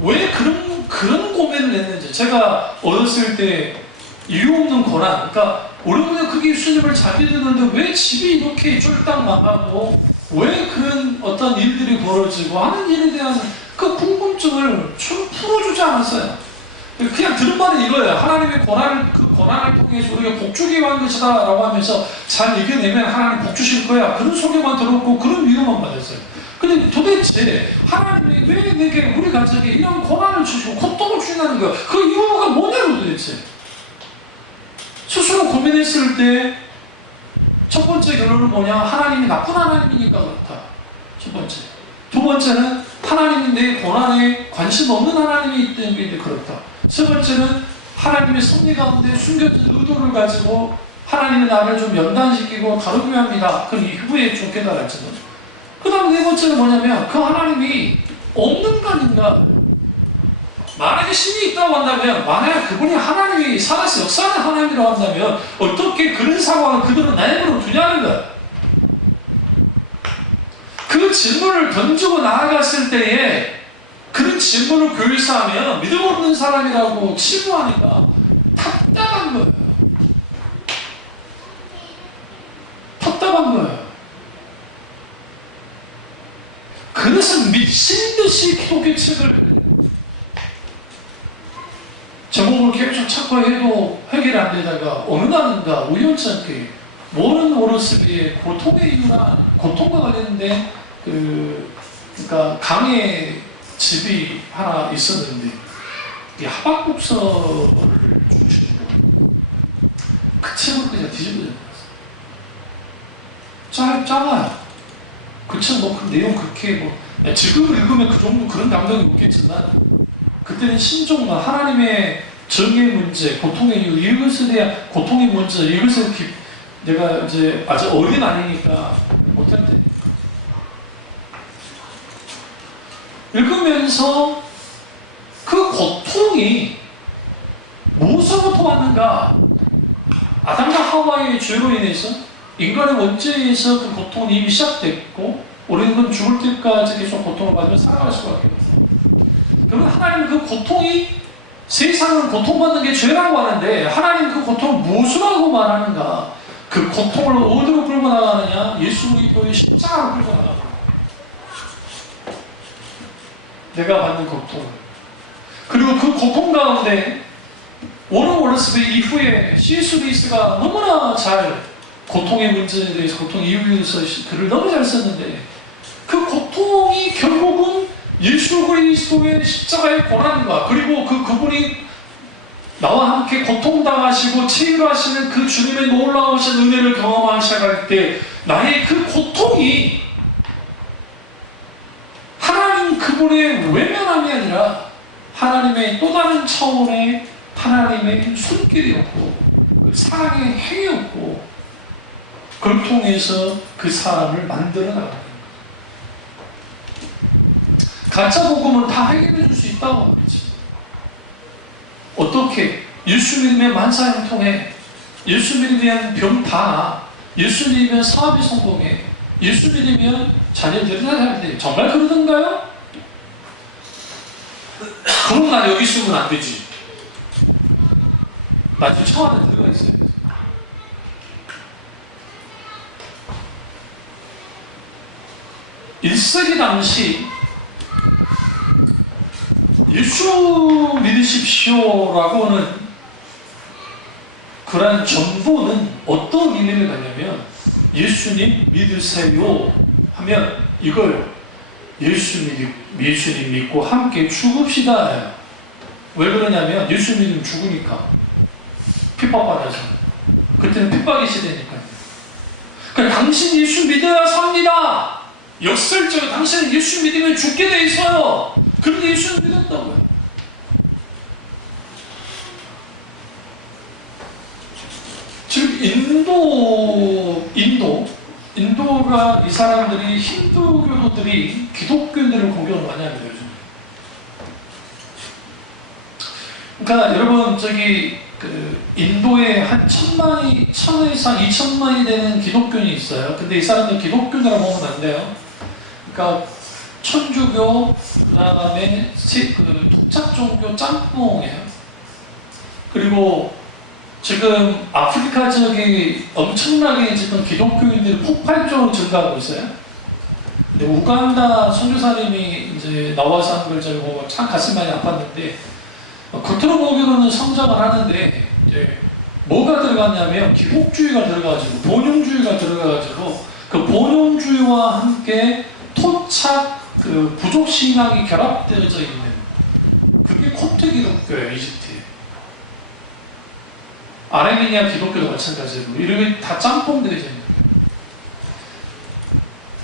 왜 그런 고민을 했는지 제가 어렸을 때 이유 없는 고난 그러니까 우리는 그게 예수님을 잘 믿었는데 왜 집이 이렇게 쫄딱 망하고 왜 그런 어떤 일들이 벌어지고 하는 일에 대한 그 궁금증을 좀 풀어주지 않았어요. 그냥 들은 말은 이거예요. 하나님의 그 고난을 통해서 우리가 복주기 위한 것이다 라고 하면서 잘 이겨내면 하나님 복주실 거야. 그런 소개만 들었고 그런 위로만 받았어요. 근데 도대체 하나님이 왜 내게 우리 가족에 이런 고난을 주시고 고통을 주시는 거야? 그 이유가 뭐냐고 도대체. 스스로 고민했을 때 첫 번째 결론은 뭐냐? 하나님이 나쁜 하나님이니까 그렇다. 첫 번째. 두 번째는 하나님이 내 고난에 관심 없는 하나님이 있기 때문에 그렇다. 세 번째는 하나님의 섭리 가운데 숨겨진 의도를 가지고 하나님은 나를 좀 연단시키고 다루려 합니다. 그 이후에 좀 깨달았지만. 그 다음 네 번째는 뭐냐면 그 하나님이 없는 거 아닌가. 만약에 신이 있다고 한다면 만약에 그분이 하나님이 살아서 역사하는 하나님이라고 한다면 어떻게 그런 상황을 그대로 내버려 두냐는 거야. 그 질문을 던지고 나아갔을 때에 그런 질문을 교회에서 믿음 없는 사람이라고 치부하니까 답답한 거예요. 답답한 거예요. 그래서 미친 듯이 기독교 책을 제목을 계속 찾고 해도 해결이 안 되다가 어느 날인가 우연찮게 모르는 오르스비의 고통의 이유나 고통과 관련된 그러니까 강의 집이 하나 있었는데 이 하박국서를 주시고 그 책을 그냥 뒤집어져 버렸어요. 작아요. 그 책 그 내용 그렇게 지금 읽으면 그 정도 그런 감정이 없겠지만 그때는 신종과 하나님의 정의 문제, 고통의 이유, 이것에 대한 고통의 문제, 이것을 내가 이제 아직 어린 아니니까 못할 때 읽으면서 그 고통이 무엇으로부터 왔는가? 아담과 하와의 죄로 인해서 인간의 원죄에서 그 고통이 이미 시작됐고 우리는 그 죽을 때까지 계속 고통을 받으며 살아갈 수밖에 없어요. 그러면 하나님 그 고통이 세상은 고통받는 게 죄라고 하는데 하나님 그 고통을 무엇으로 말하는가? 그 고통을 어디로 끌고 나가느냐? 예수 그리스도의 십자가로 끌고 나가는 거예요. 내가 받는 고통을. 그리고 그 고통 가운데 워런 월스베이 이후에 C.S. 루이스가 너무나 잘 고통의 문제에 대해서 고통의 이유에 대해서 글을 너무 잘 썼는데 그 고통이 결국은 예수 그리스도의 십자가의 고난과 그리고 그분이 나와 함께 고통당하시고 치유하시는 그 주님의 놀라우신 은혜를 경험하셔갈 때 나의 그 고통이 하나님 그분의 외면함이 아니라 하나님의 또 다른 차원의 하나님의 손길이었고 사랑의 행위였고 그걸 통해서 그 사람을 만들어 나가는 거예요. 가짜 복음은 다 해결해 줄 수 있다고 말이지. 어떻게? 예수 믿으면 만사형 통해, 예수 믿으면 병 다 나, 예수 믿으면 사업이 성공해, 예수 믿으면 자녀들이 잘 돼. 정말 그러던가요? 그럼 나 여기 있으면 안 되지. 나 지금 차 안에 들어가 있어요. 1세기 당시 예수 믿으십시오라고 하는 그런 정보는 어떤 의미를 갖냐면 예수님 믿으세요 하면 이걸 예수님 믿고 함께 죽읍시다. 왜 그러냐면 예수 믿으면 죽으니까 핍박받아서 그때는 핍박의 시대니까요. 그러니까 당신 예수 믿어야 삽니다. 역설적으로 당신은 예수 믿으면 죽게 돼 있어요. 그런데 예수는 믿었다고요. 지금 인도가 이 사람들이 힌두교도들이 기독교인들을 공격을 많이 합니다. 요즘. 그러니까 여러분 인도에 한 1,000만 이상 2,000만이 되는 기독교인이 있어요. 근데 이 사람들 기독교인이라고 보면 안 돼요. 그러니까 천주교, 그 다음에 토착 종교 짬뽕이에요. 그리고 지금 아프리카 지역이 엄청나게 지금 기독교인들이 폭발적으로 증가하고 있어요. 근데 우간다 선교사님이 이제 나와서 한 걸 제가 보고 참 가슴이 많이 아팠는데 겉으로 보기로는 성장을 하는데 이제 뭐가 들어갔냐면 기복주의가 들어가가지고 본용주의가 들어가가지고 그 본용주의와 함께 토착 부족 신앙이 결합되어져 있는 그게 콥트 기독교예요. 이집트에. 아르메니아 기독교도 마찬가지고 이렇게 다 짬뽕되어 있는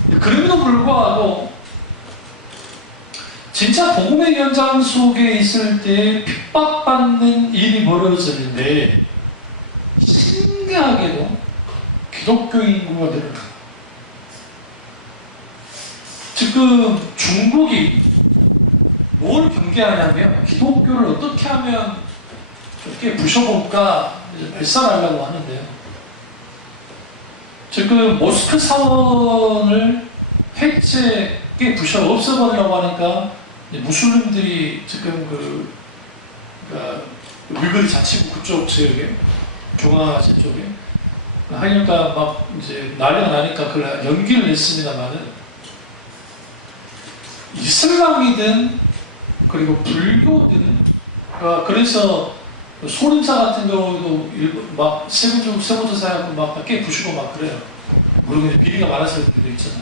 거예요. 그럼에도 불구하고 진짜 복음의 현장 속에 있을 때 핍박받는 일이 벌어졌는데 신기하게도 기독교 인구가 늘어나요. 지금 중국이 뭘 경계하냐면 기독교를 어떻게 하면 이렇게 부셔볼까 발산하려고 하는데요. 지금 모스크 사원을 폐쇄에 부셔 없애버리려고 하니까 무슬림들이 지금 그러니까 위거리 자치구 그쪽 지역에 중앙아시아 쪽에 하니까 막 이제 난리가 나니까 그걸 연기를 냈습니다만은 이슬람이든 그리고 불교든 그래서 소림사 같은 경우도 막 세부도 사하고 막 깨 부시고 막 그래요. 물론 이제 비리가 많아서 그럴 때도 있잖아요.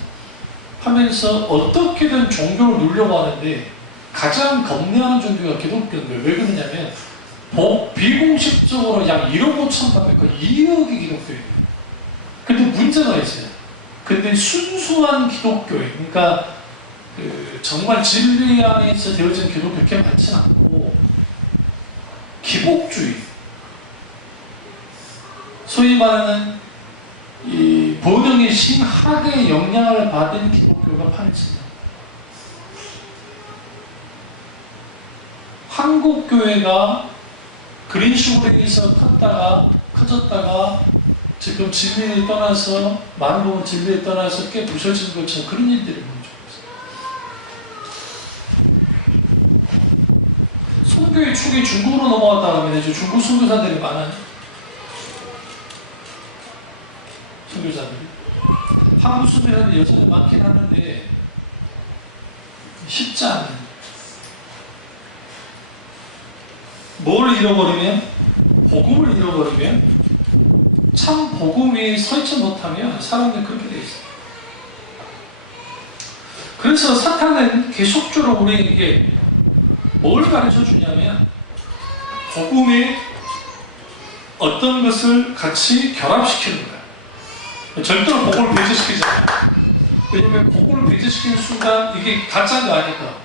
하면서 어떻게든 종교를 누려고 하는데 가장 겁내하는 종교가 기독교인데 왜 그러냐면 비공식적으로 약 1억 5천만 명, 2억이 기독교예요. 근데 문제가 있어요. 근데 순수한 기독교인, 그러니까 정말 진리 안에서 되어진 기독교 그렇게 많지는 않고 기복주의, 소위 말하는 이 번영의 심하게 영향을 받은 기독교가 파헤친다. 한국 교회가 그린 식으로 해서 커졌다가 지금 진리를 떠나서 많은 부분 진리를 떠나서 꽤 부서진 것처럼 그런 일들이 보여주고 있어요. 선교의 축이 중국으로 넘어갔다 하면 이제 중국 선교사들이 많아요. 선교사들이. 한국 선교사들이 여전히 많긴 하는데 쉽지 않아요. 뭘 잃어버리면? 복음을 잃어버리면, 참 복음이 서있지 못하면 사람이 그렇게 돼 있어요. 그래서 사탄은 계속적으로 우리에게 뭘 가르쳐 주냐면 복음의 어떤 것을 같이 결합시키는 거예요. 절대로 복음을 배제시키지 않아요. 왜냐면 복음을 배제시키는 순간 이게 가짜인 거 아니까.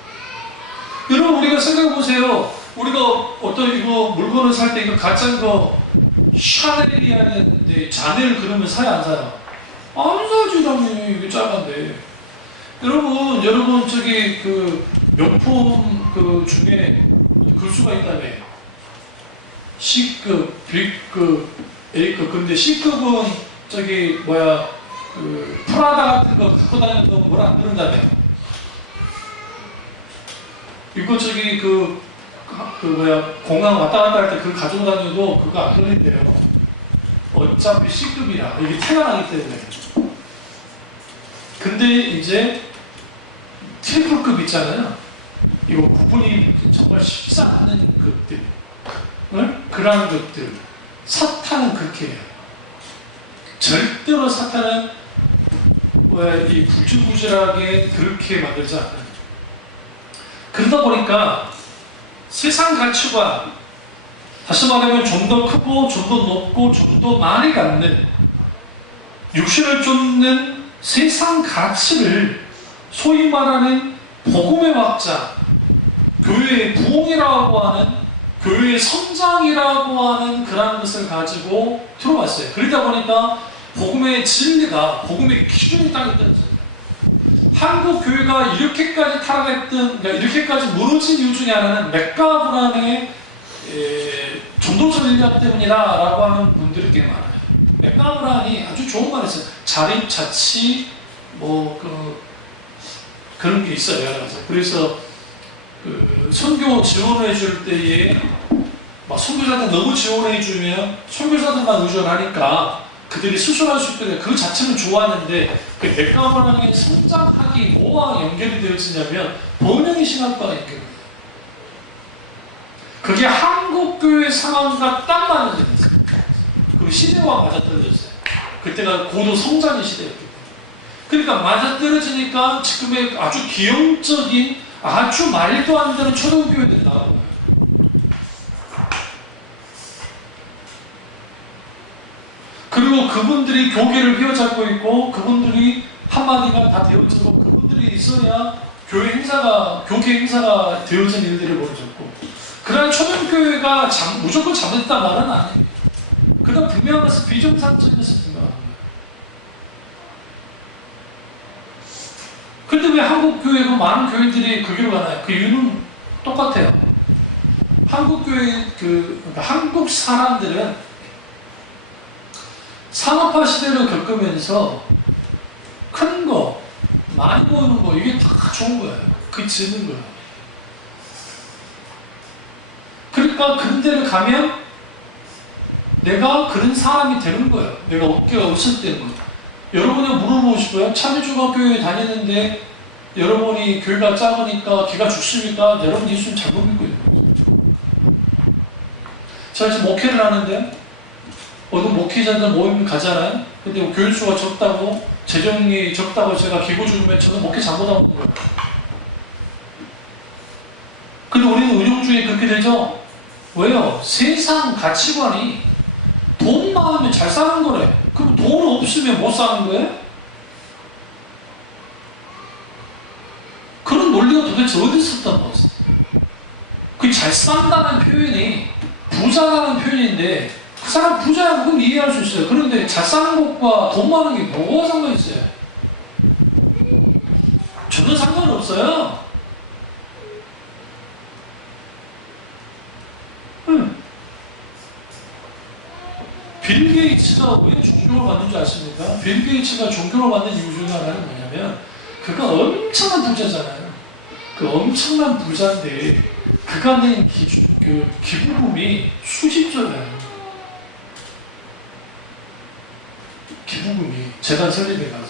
여러분 우리가 생각해 보세요. 우리가 어떤 이거 물건을 살 때 이거 가짜인 거 샤넬이라는데 자넬 그러면 사야 안 사요? 안 사지 당연히. 이게 작은데. 여러분 저기 그 명품 그 중에 글수가 있다며. C급, B급, A급. 근데 C급은 저기 뭐야 그 프라다 같은 거 갖고 다니는 거 뭘 안 그런다며. 이거 저기 공항 왔다 갔다 할 때 그거 가지고 다녀도 그거 안 걸린대요. 어차피 C급이라 이게 태가 나기 때문에. 근데 이제 트리플급 있잖아요. 이거 구분이 정말 쉽지 않은 것들, 그러한 것들. 사탄은 그렇게 해요. 절대로 사탄은 이 구질구질하게 그렇게 만들지 않아요. 그러다 보니까 세상 가치관, 다시 말하면 좀 더 크고 좀 더 높고 좀 더 많이 갖는 육신을 쫓는 세상 가치를 소위 말하는 복음의 확장, 교회의 부흥이라고 하는, 교회의 성장이라고 하는 그런 것을 가지고 들어왔어요. 그러다 보니까 복음의 진리가, 복음의 기준이 땅에 떨어져요. 한국 교회가 이렇게까지 타락했던, 그러니까 이렇게까지 무너진 이유 중에 하나는 맥가 불안의 전도적 인력 때문이다라고 하는 분들이 꽤 많아요. 맥가 불안이 아주 좋은 말 했어요. 자립, 자치, 그런 게 있어요. 그래서 선교 지원해 줄 때에 막 선교사한테 너무 지원해 주면 선교사들만 의존하니까 그들이 스스로 할 수 있거든요. 그 자체는 좋았는데 그 맥가버랑의 성장하기 뭐와 연결이 되어지냐면 번영이 심할 바가 있거든요. 그게 한국교회 상황과 딱 맞아졌어요. 그 시대와 맞아떨어졌어요. 그때가 고도 성장의 시대였기 때문에. 그러니까 맞아떨어지니까 지금의 아주 기형적인, 아주 말도 안 되는 초등교회들이 나오는 거예요. 그리고 그분들이 교계를 휘어잡고 있고 그분들이 한마디가 다 되어지고 그분들이 있어야 교회 행사가, 교계 행사가 되어진 일들이 벌어졌고, 그런 초등교회가 무조건 잘못했단 말은 아니에요. 그러나 분명한 것은 비정상적인 것은 분명한 거예요. 그런데 왜 한국 교회고 많은 교회들이 그 길로 가나요? 그 이유는 똑같아요. 한국 교회, 그러니까 한국 사람들은 산업화 시대를 겪으면서 큰 거, 많이 보이는 거, 이게 다 좋은 거예요. 그게 지는 거예요. 그러니까 그런 데를 가면 내가 그런 사람이 되는 거예요. 내가 어깨가 으쓱되는 거예요. 여러분이 물어보고 싶어요. 참여중학교에 다니는데 여러분이 교회가 작으니까 기가 죽습니까? 여러분 예수님 잘못 믿고 있는 거예요. 제가 지금 목회를 하는데 어느 목회자들 모임 가잖아요. 근데 교인 수가 적다고, 재정이 적다고 제가 기고 죽으면 저는 목회 잘못하고 있는 거예요. 근데 우리는 운영 중에 그렇게 되죠? 왜요? 세상 가치관이 돈 많으면 잘 사는 거래. 그럼 돈 없으면 못 사는 거예요? 그런 논리가 도대체 어디서 썼단 말이에요? 그 잘 산다는 표현이 부자라는 표현인데 그 사람 부자야 그건 이해할 수 있어요. 그런데 잘 사는 것과 돈 많은 게 뭐가 상관이 있어요? 전혀 상관없어요. 빌 게이츠가 왜 존경을 받는 줄 아십니까? 빌 게이츠가 존경을 받는 이유 중에 하나는 뭐냐면 그가 엄청난 부자잖아요. 그 엄청난 부자인데 그가 낸 기부금이 수십조예요. 기부금이 재단 설립에 가서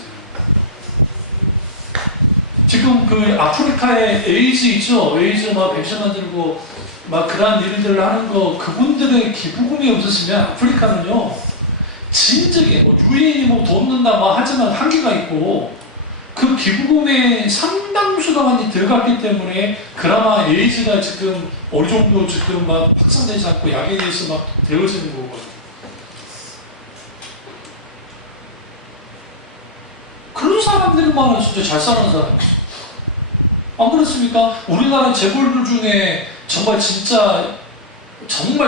지금 그 아프리카에 에이즈 있죠? 에이즈 막 백신 만들고 막 그러한 일들을 하는 거 그분들의 기부금이 없었으면 아프리카는요 진즉에 뭐 유엔이 뭐 돕는다 뭐 하지만 한계가 있고 그 기부금의 상당수가 많이 들어갔기 때문에 그나마 에이즈가 지금 어느 정도 지금 막 확산되지 않고 약에 대해서 막 되어지는 거거든요. 그런 사람들만 진짜 잘 사는 사람. 안 그렇습니까? 우리나라 재벌들 중에 정말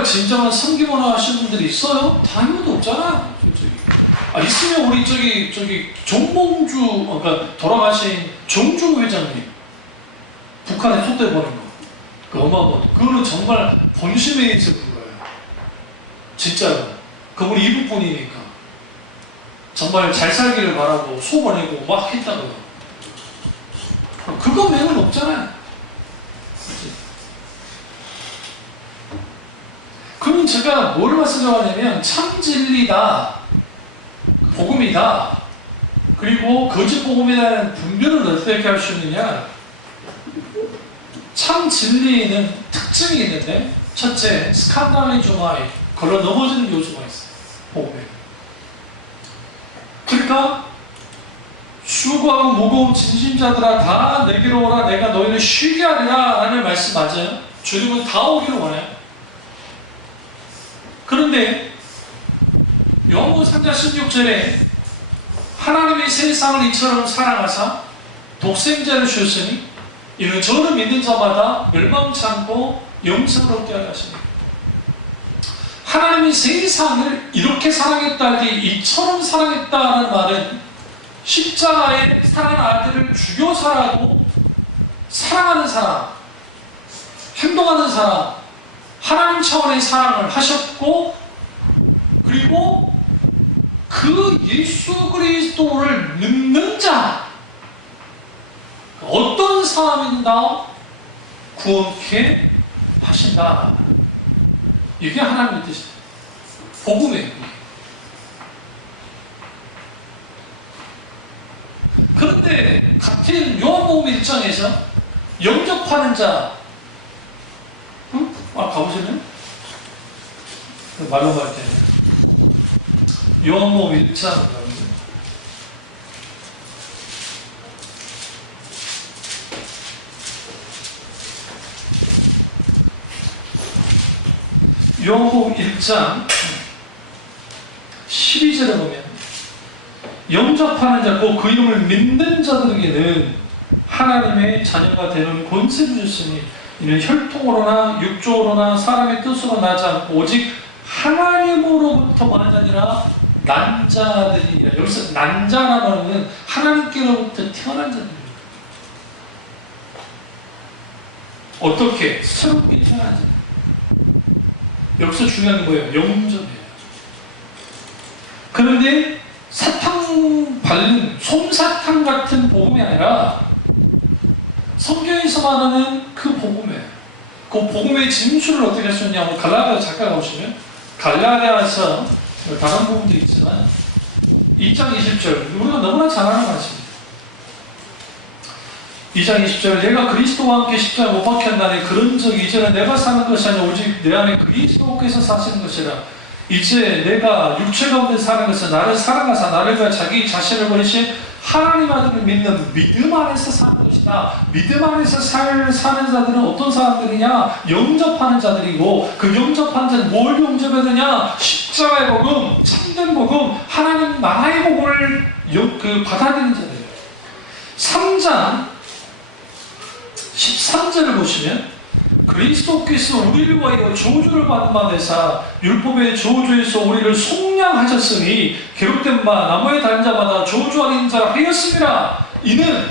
진정한 성기문화 하시는 분들이 있어요? 다 아무도 없잖아, 솔직히. 있으면 우리 저기 정봉주, 그러니까 돌아가신 정중 회장님, 북한에 쏟대 버린 거, 그 어마어마한, 그거는 정말 본심에 있어 그런 거예요. 진짜로. 그분이 이북분이니까 정말 잘 살기를 바라고 소원하고 막 했다고요. 그거 외에는 없잖아요. 그러면 제가 뭘 말씀드리려고 하냐면 참 진리다, 복음이다, 그리고 거짓 복음이라는 분별을 어떻게 할 수 있느냐. 참 진리에는 특징이 있는데 첫째, 스칸달리조마이, 걸러 넘어지는 요소가 있어요. 복음에. 그러니까 수고하고 무거운 진심자들아 다 내게로 오라 내가 너희를 쉬게 하리라 라는 말씀 맞아요? 주님은 다 오기를 원해요. 그런데 요한복음 3장 16절에 하나님이 세상을 이처럼 사랑하사 독생자를 주셨으니 이는 저를 믿는 자마다 멸망치 않고 영생을 얻게 하려 하십니다. 하나님이 세상을 이렇게 사랑했다 할 때 이처럼 사랑했다는 말은 십자가에 사랑하는 아들을 죽여서라도 사랑하는 사람, 행동하는 사람, 하나님 차원의 사랑을 하셨고 그리고 그 예수 그리스도를 믿는 자 어떤 사람인가 구원케 하신다. 이게 하나님의 뜻이에요. 복음이에요. 그런데 같은 요한복음 1장에서 영접하는 자, 가보시면 말로 갈 때 요한복음 1장 요한복음 1장 12절에 보면 영접하는 자, 곧 그 이름을 믿는 자들에게는 하나님의 자녀가 되는 권세를 주셨으니 이는 혈통으로나 육조로나 사람의 뜻으로 나지 않고 오직 하나님으로부터만 아니라 난 자들이니라. 여기서 난 자라는 말은 하나님께로부터 태어난 자들입니다. 어떻게? 새롭게 태어난 자. 여기서 중요한 게 뭐예요? 영접이에요. 그런데 사탕 바른 솜사탕 같은 복음이 아니라 성경에서 말하는 그 복음이에요. 그 복음의 진술을 어떻게 할 수 있냐면 갈라디아 작가가 오시면 갈라디아서 다른 부분도 있지만 2장 20절 우리가 너무나 잘 아는 말씀입니다. 2장 20절 내가 그리스도와 함께 십자가에 못 박혔나니 그런즉 이제는 내가 사는 것이 아니라 오직 내 안에 그리스도께서 사시는 것이라. 이제 내가 육체 가운데 사는 것은 나를 사랑하사 나를 위하여 자기 자신을 버리신 하나님 아들을 믿는 믿음 안에서 사는 것이다. 믿음 안에서 사는 자들은 어떤 사람들이냐? 영접하는 자들이고 그 영접하는 자는 뭘 영접하느냐? 십자가의 복음, 참된 복음, 하나님 나라의 복음을 받아들이는 자들이에요. 3장 13절을 보시면 그리스도께서 우리를 위하여 저주를 받은 바 되사 율법의 저주에서 우리를 속량하셨으니 기록된 바 나무에 달린 자마다 저주 아닌 자라 하였습니다. 이는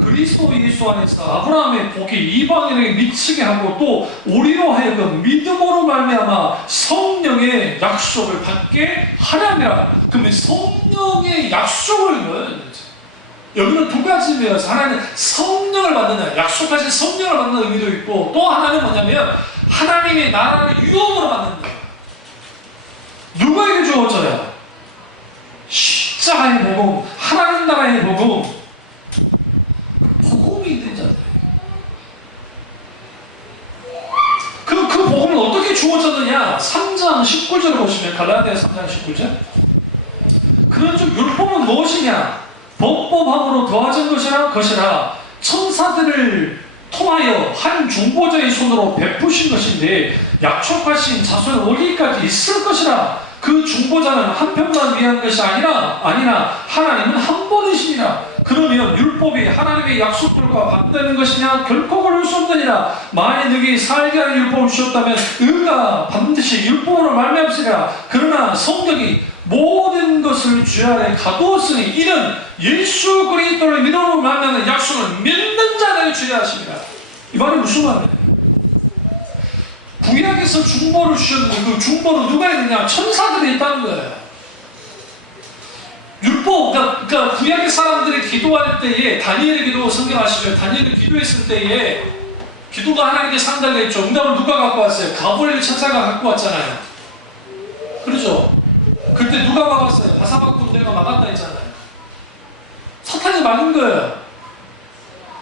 그리스도 예수 안에서 아브라함의 복이 이방인에게 미치게 하고 또 우리로 하여금 믿음으로 말미암아 성령의 약속을 받게 하려니라. 그러면 성령의 약속을 여기는 두 가지면서 하나는 성령을 받는, 약속하신 성령을 받는 의미도 있고 또 하나는 뭐냐면 하나님의 나라를 유업으로 받는다. 누구에게 주어져요? 십자가의 복음, 하나님 나라의 복음, 복음이 있는 자들. 그 복음은 어떻게 주어졌느냐? 3장 19절을 보시면 갈라디아 3장 19절. 그런즉 율법은 무엇이냐? 법법함으로 더하진 것이라 천사들을 통하여 한 중보자의 손으로 베푸신 것인데 약속하신 자손의 오기까지 있을 것이라. 그 중보자는 한 편만 위한 것이 아니라 하나님은 한 분이시니라. 그러면 율법이 하나님의 약속들과 반대되는 것이냐? 결코 그럴 수 없느니라. 만일 너희에게 살게 하는 율법을 주셨다면 의가 반드시 율법으로 말미암으리라. 그러나 성경이 모든 것을 주 아래 가두었으니 이는 예수 그리스도를 믿음으로 만나는 약속을 믿는 자들을 주의하십니다. 이 말이 무슨 말이에요? 구약에서 중보를 주셨는데 그 중보는 누가 있느냐? 천사들이 있다는 거예요. 율법, 그러니까 구약의 사람들이 기도할 때에 다니엘의 기도 성경하시면 다니엘이 기도했을 때에 기도가 하나님께 상달됐죠. 응답을 누가 갖고 왔어요? 가브리엘 천사가 갖고 왔잖아요. 그렇죠? 그때 누가 막았어요? 바사박 군대가 막았다 했잖아요. 사탄이 막은 거예요.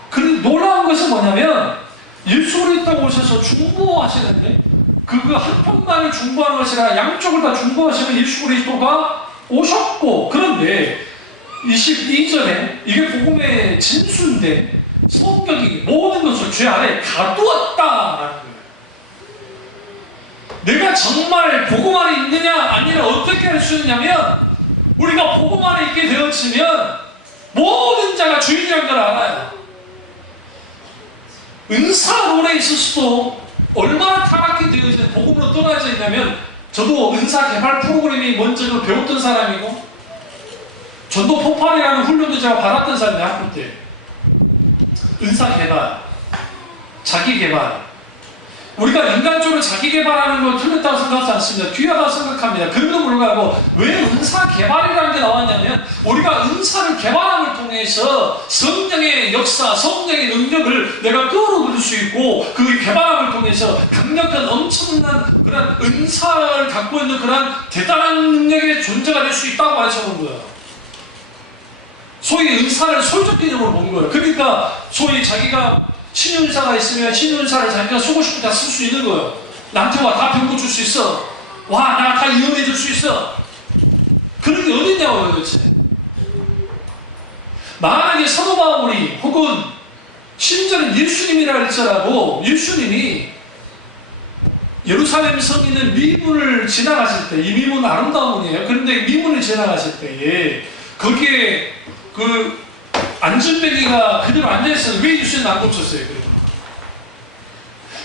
그런데 놀라운 것은 뭐냐면 예수 그리스도가 오셔서 중보하시는데 그거 한 편만을 중보하는 것이라 양쪽을 다 중보하시는 예수 그리스도가 오셨고, 그런데 22절에 이게 복음의 진수인데 성경이 모든 것을 죄 아래 가두었다라는 거예요. 내가 정말 복음 안에 있느냐 아니냐 어떻게 할 수 있냐면 우리가 복음 안에 있게 되어지면 모든 자가 주인이라는 걸 알아요. 은사론에 있어서도 얼마나 타락이 되어진 복음으로 떠나져 있냐면 저도 은사 개발 프로그램이 먼저 배웠던 사람이고 전도 폭발이라는 훈련도 제가 받았던 사람이에요. 학교 때 은사 개발, 자기 개발. 우리가 인간적으로 자기 개발하는 걸 틀렸다고 생각하지 않습니다. 귀하다고 생각합니다. 그럼에도 불구하고 왜 은사 개발이라는 게 나왔냐면 우리가 은사를 개발함을 통해서 성령의 역사, 성령의 능력을 내가 끌어들일 수 있고 그 개발함을 통해서 강력한 엄청난 그런 은사를 갖고 있는 그런 대단한 능력의 존재가 될 수 있다고 가르쳐본 거예요. 소위 은사를 소유적 개념으로 본 거예요. 그러니까 소위 자기가 신윤사가 있으면 신윤사를 자기가 쓰고 싶은 다 쓸 수 있는 거예요. 나한테 와, 다 병고 줄 수 있어. 와, 나 다 이혼해 줄 수 있어. 그런 게 어딨냐고요, 도대체. 만약에 사도 바울이 혹은 심지어는 예수님이라 할지라도 예수님이 예루살렘 성에 있는 미문을 지나가실 때, 이 미문은 아름다운 문이에요. 그런데 미문을 지나가실 때에 거기에 그 안전뱅이가 그대로 앉아있어요. 왜 예수님 안 고쳤어요?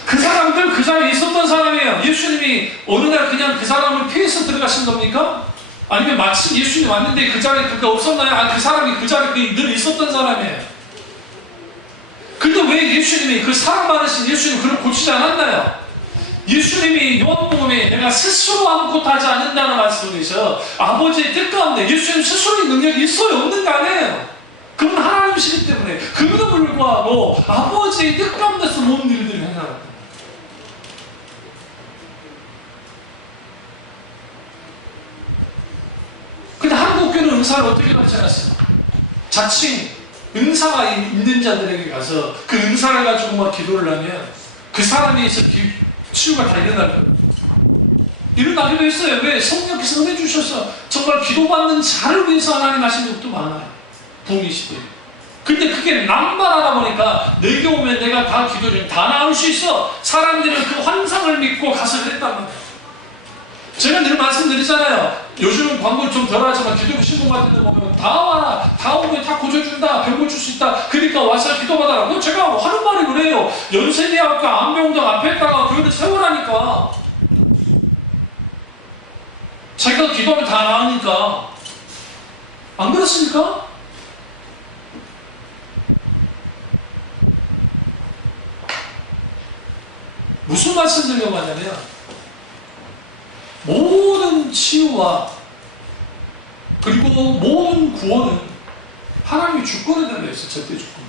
그 사람들 그 자리에 있었던 사람이에요. 예수님이 어느 날 그냥 그 사람을 피해서 들어가신 겁니까? 아니면 마침 예수님이 왔는데 그 자리에 그게 없었나요? 아니, 그 사람이 그 자리에 늘 있었던 사람이에요. 근데 왜 예수님이 그 사람 많으신 예수님이 그걸 고치지 않았나요? 예수님이 요한복음에 내가 스스로 아무것도 하지 않는다는 말씀에서 아버지의 뜻 가운데 예수님 스스로의 능력이 있어요? 없는가 아니에요? 그건 하나님이시기 때문에 그럼에도 불구하고 아버지의 뜻 가운데서 모든 일들을 해나갔다. 근데 한국교회는 은사를 어떻게 받지 않았습니까? 자칭 은사가 있는 자들에게 가서 그 은사를 가지고 막 기도를 하면 그 사람에 있어 치유가 다 일어날 거예요. 일어나기도 했어요. 왜? 성령께서 은혜 주셔서 정말 기도받는 자를 위해서 하나님 하신 것도 많아요. 부흥이시대. 근데 그게 남발하다 보니까 내게 오면 내가 다 기도 중 다 나올 수 있어. 사람들은 그 환상을 믿고 가서 했단 말이에요. 제가 늘 말씀드리잖아요. 요즘은 광고를 좀 덜하지만 기독교 신문 같은 데 보면 다 와라, 다 오면 다 고쳐준다, 병 고칠 수 있다, 그러니까 와서 기도받아라. 그거 제가 하는 말이 그래요. 연세대학교 안병동 앞에다가 교회를 세우라니까. 자기가 기도하면 다 나으니까. 안 그렇습니까? 무슨 말씀 드리려고 하냐면, 모든 치유와 그리고 모든 구원은 하나님의 주권에 달려있어요. 절대 주권.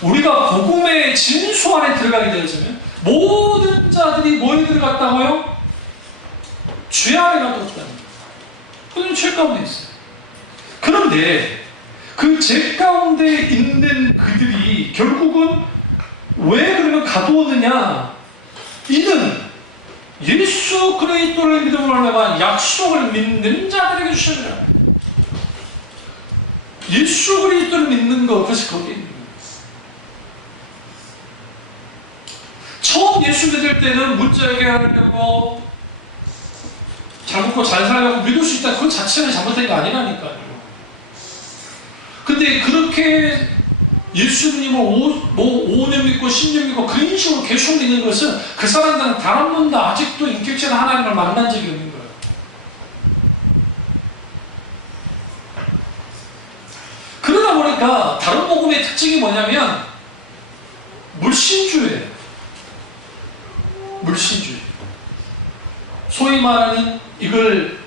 우리가 복음의 진수 안에 들어가게 되어지면 모든 자들이 뭐에 들어갔다고요? 죄 안에 가뒀다는 거예요. 그는 죄 가운데 있어요. 그런데 그 죄 가운데 있는 그들이 결국은 왜 그러면 가두었느냐? 이는 예수 그리스도를 믿음으로 말미암아 약속을 믿는 자들에게 주시느니라. 예수 그리스도를 믿는 것, 그것이 거기에 있는 거예요. 처음 예수 믿을 때는 문제 해결하려고 잘 먹고 잘 살려고 믿을 수 있다. 그 자체는 잘못된 게 아니라니까요. 근데 그렇게 예수님을 5년 믿고 10년 믿고 그런 식으로 계속 믿는 것은 그 사람들은 단 한 번도 아직도 인격적인 하나님을 만난 적이 없는 거예요. 그러다 보니까 다른 복음의 특징이 뭐냐면 물신주예요. 물신주의. 소위 말하는 이걸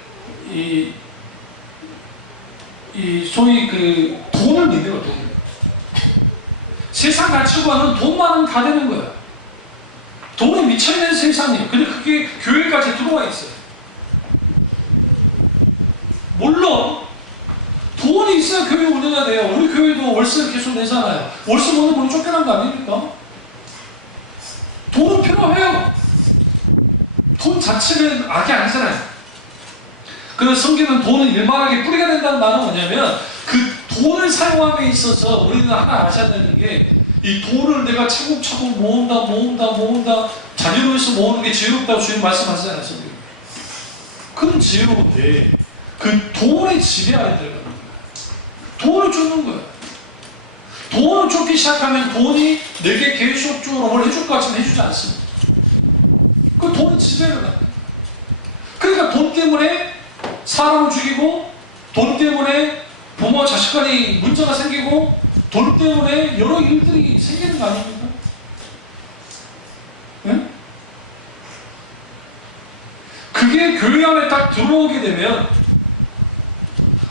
소위 그 돈을 믿는 거예요. 돈을. 세상 가치관은 돈만은 다 되는 거예요. 돈에 미쳐있는 세상이에요. 근데 그게 교회까지 들어와 있어요. 물론 돈이 있어야 교회 운영가 돼요. 우리 교회도 월세를 계속 내잖아요. 월세 못 내면 쫓겨난 거 아닙니까? 돈은 필요해요. 돈 자체는 악이 아니잖아요. 그래서 성경은 돈은 일만하게 뿌리가 된다는 말은 뭐냐면 그 돈을 사용함에 있어서 우리는 하나 아셔야 되는 게 이 돈을 내가 차곡차곡 모은다 자녀로서 모으는 게 지혜롭다고 주님 말씀하시잖아요. 성경. 그건 지혜로운데 그 돈의 지배 안에 들어가는 거예요. 돈을 쫓는 거예요. 돈을 쫓기 시작하면 돈이 내게 계속적으로 뭘 해줄 것 같지만 해주지 않습니다. 그 돈의 지배를 받는 거예요. 그러니까 돈 때문에 사람을 죽이고 돈 때문에 부모와 자식 간에 문제가 생기고 돈 때문에 여러 일들이 생기는 거 아닙니까? 네? 그게 교회 안에 딱 들어오게 되면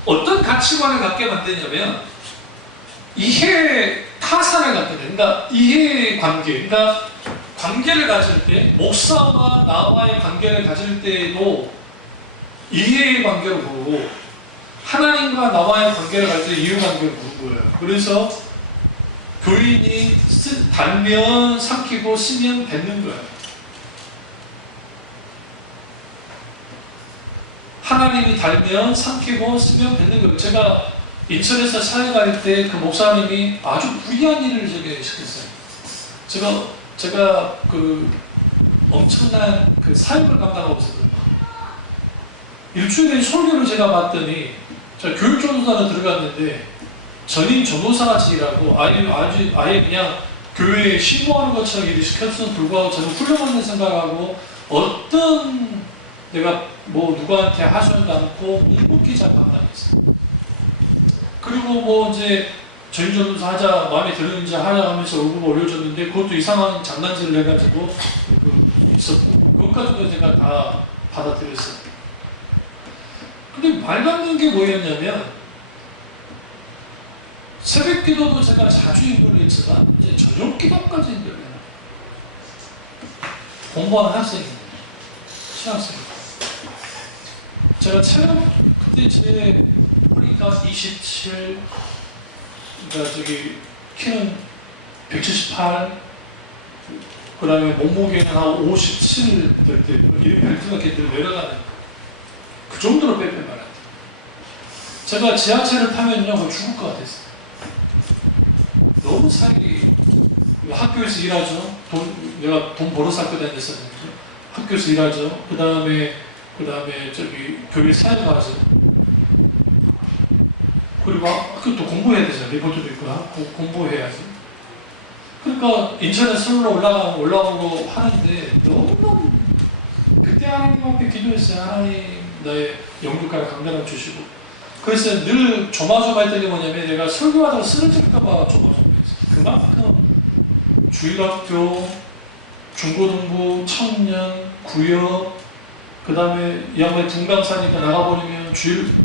어떤 가치관을 갖게 만드냐면 이해 타산을 갖게 돼요. 그러니까 이해 관계, 그러니까 관계를 가질 때 목사와 나와의 관계를 가질 때도 이해의 관계로 보고 하나님과 나와의 관계를 가질 때 이해 관계로 보는 거예요. 그래서 교인이 달면 삼키고 쓰면 뱉는 거예요. 하나님이 달면 삼키고 쓰면 뱉는 거예요. 제가 인천에서 사회 갈 때 그 목사님이 아주 무리한 일을 저게 시켰어요. 제가 그 엄청난 그 사역을 감당하고 있었거든요. 일주일에 설교를 제가 봤더니 제가 교육전도사로 들어갔는데 전임 전도사같이 일하고 아예 그냥 교회에 신고하는 것처럼 일을 시켰음에도 불구하고 저는 훌륭한 생각하고 어떤 내가 뭐 누구한테 하소연도 않고 묵묵히 잘 감당했어요. 그리고 뭐 이제 전임 전도사 하자 마음에 들었는지 하자 하면서 월급을 올려줬는데 그것도 이상한 장난질을 해가지고 있었고 그것까지도 제가 다 받아들였어요. 근데 말도 안 되는 게 뭐였냐면 새벽 기도도 제가 자주 인도를 했지만 이제 저녁 기도까지 인도를 해요. 공부하는 학생입니다. 신학생. 제가 체력 그때 제 허리가 27, 그러니까 저기 키는 178, 그 다음에 몸무게는 한 57 될 때, 이 벨트가 이렇게 내려가는 그 정도로 빼빼 말았어요. 제가 지하철을 타면요, 죽을 것 같았어요. 너무 살기, 학교에서 일하죠. 내가 돈 벌어서 학교 다녔었는데, 학교에서 일하죠. 그 다음에 저기 교회 사역하죠. 그리고 학교 또 공부해야 되잖아요. 리포트도 있고 공부해야지. 그러니까 인천에 서울로 올라오고 하는데 너무 그때 하나님 앞에 기도했어요. 하나님 나의 영육과를 강건함 주시고. 그래서 늘 조마조마했던 게 뭐냐면 내가 설교하다가 쓰러질까봐 조마조마했어요. 그만큼 주일학교, 중고등부, 청년, 구역, 그 다음에 이 양반이 등강사니까 나가버리면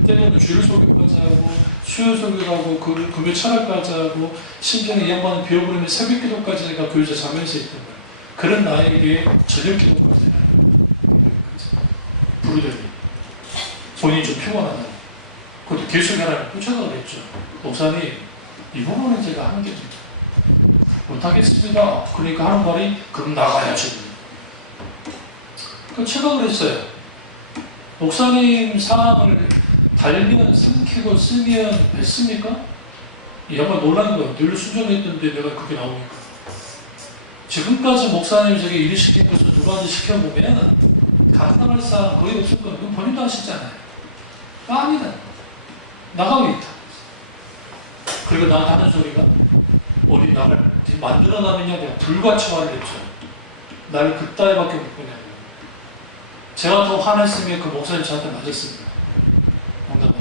때로는 주일 설교까지 하고 수요 설교하고 금요 철학까지 하고 심지어 이 양반은 비워버리면 새벽 기도까지 내가 교회에서 자면서 있던 거예요. 그런 나에게 저녁 기도까지 해요. 부르더니 본인이 좀 피곤하다고. 그것도 계속하라고 쫓아가 그랬죠. 목사님, 이 부분은 제가 한계입니다. 못하겠습니다. 그러니까 하는 말이 그럼 나가야지. 그 제가 그랬어요. 목사님 사항을 달면 삼키고 쓰면 뱉습니까? 이 양반 놀라는 거예요. 늘 순종했던데 내가 그게 나오니까. 지금까지 목사님 저게 일 시킨 것을 누구한테 시켜보면 감당할 사람 거의 없을 거예요. 그건 본인도 하시잖아요. 빰이다. 나가고 있다. 그리고 나한테 하는 소리가 우리 나를 만들어나느냐 내가 불같이 화를 냈죠. 나를 그따위밖에 못 보냐고. 제가 더 화냈으면 그 목사님 저한테 맞았습니다. 농담하게.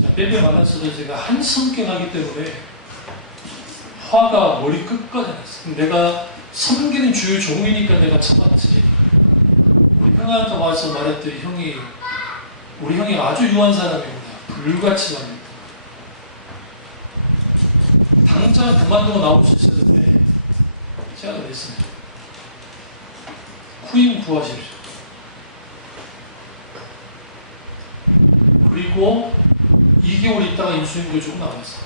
제가 빼빼 말랐어도 제가 한 성격하기 때문에 화가 머리 끝까지 났어요. 내가 섬기는 주의 종이니까 내가 참았지. 우리 형한테 와서 말했더니 우리 형이 아주 유한 사람입니다. 불같이 말입니다. 당장 그만두고 나올 수 있었는데 제가 그랬습니다. 후임 구하십시오. 그리고 2개월 있다가 인수인계조금 나왔어.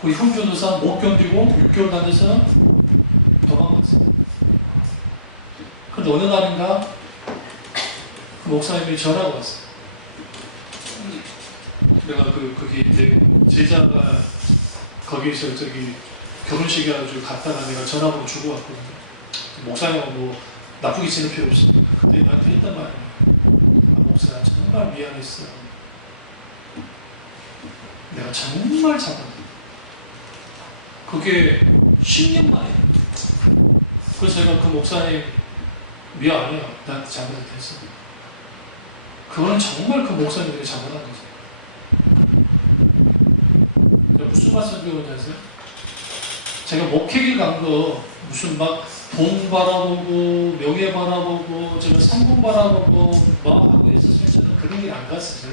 그 형조도사 못 견디고 6개월 다녀서 도망갔습니다. 그런데 어느 날인가 그 목사님이 전화가 왔어요. 내가 거기 내 제자가 거기서 저기 결혼식에 가지고 갔다가 내가 전화번호 주고 왔거든요. 목사님하고 뭐 나쁘게 지낼 필요 없어. 그때 나한테 했단 말이야. 목사 정말 미안했어. 내가 정말 잘못했다. 그게 10년 만에. 그래서 제가 그 목사님 미안해요. 나한테 잘못했어. 그거는 정말 그 목사님에게 잘못한 거죠. 무슨 말씀 배우는지 아세요? 제가 목회길 간 거 무슨 막 돈 바라보고 명예 바라보고 제가 성공 바라보고 막 하고 있었으면 저는 그런 길 안 갔어요.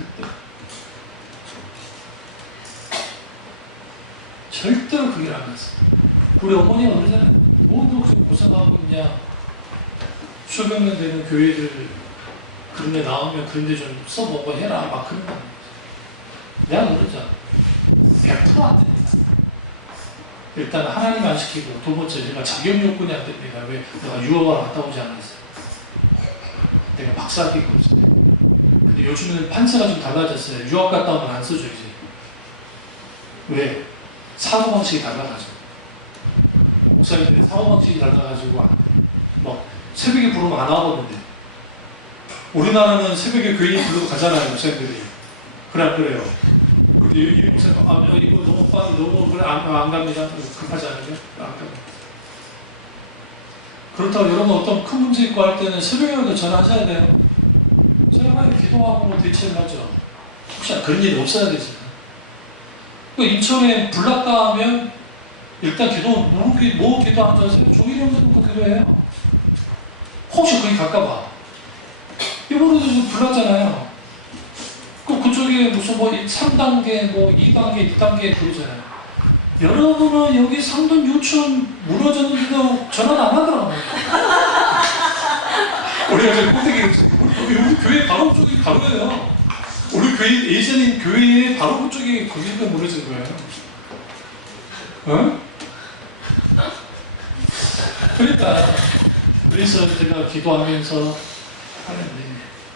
절대로 그 길 안 갔어요. 우리 어머니가 그러잖아요. 뭐 그렇게 고생하고 있냐. 수백 년 되는 교회들 그런 데 나오면 그런 데 좀 써먹어 해라 막 그런 거. 내가 그러잖아. 100%안 됩니다. 일단 하나님 안 시키고 두 번째 제가 자격 요건이 안 됩니다. 왜? 내가 유학을 갔다 오지 않았어요. 내가 박사학위가 없어요. 근데 요즘에는 판세가 좀 달라졌어요. 유학 갔다 오면 안 써줘 이제. 왜? 사고방식이 달라가지고. 목사님들이 사고방식이 달라가지고 막 새벽에 부르면 안 와보는데 우리나라는 새벽에 교인 부르고 가잖아요. 목사님들이. 그래 안 그래요? 근데 이 목사님 이거 너무 빨리 너무 그래 안 갑니다. 급하지 않으면 안 갑니다. 그렇다고 여러분 어떤 큰 문제 있고 할 때는 새벽에라도 전화하셔야 돼요. 제가 기도하고 뭐 대체를 하죠. 혹시 그런 일이 없어야 되잖아요. 그 인천에 불났다 하면 일단 뭐 기도 안 하세요? 종일이 없는 거 기도해요. 혹시 거기 갈까봐. 이번에도 좀 불났잖아요. 그쪽에 무슨 뭐 3단계, 뭐 2단계, 6단계 그러잖아요. 여러분은 여기 상돈 유치원 무너졌는데도 전화를 안 하더라고요. 우리가 저기 꼭대기에 우리 교회 바로 쪽이 바로예요. 우리 교회 예전인 교회의 바로 그쪽이 거기가 무너진 거예요. 어? 그래서 제가 기도하면서 하는데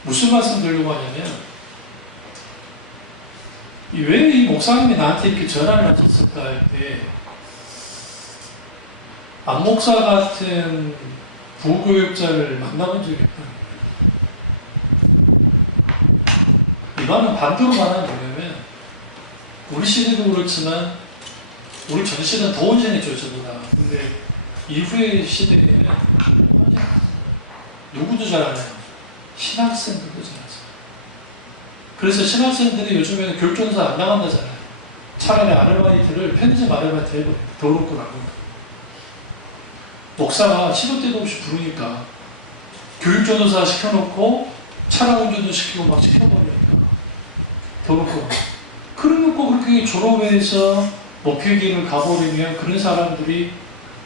무슨 말씀 드리려고 하냐면 왜 이 목사님이 나한테 이렇게 전화를 하셨을까 할 때 안 목사 같은 부교육자를 만나본 적이 없다. 이거는 반대로 말하면 뭐냐면, 우리 시대도 그렇지만 우리 전 시대는 더 온전했죠, 저보다. 근데 이후의 시대에는 누구도 잘 안 해요. 신학생들도 잘 하죠. 그래서 신학생들이 요즘에는 교육전사 안 나간다잖아요. 차라리 아르바이트를 편의점 아르바이트 해버려요. 더럽고라고. 목사가 시도 때도 없이 부르니까 교육전도사 시켜놓고 차량 운전도 시키고 막 시켜버리니까 더럽고. 그러놓고 그렇게 졸업해서 목회기를 가버리면 그런 사람들이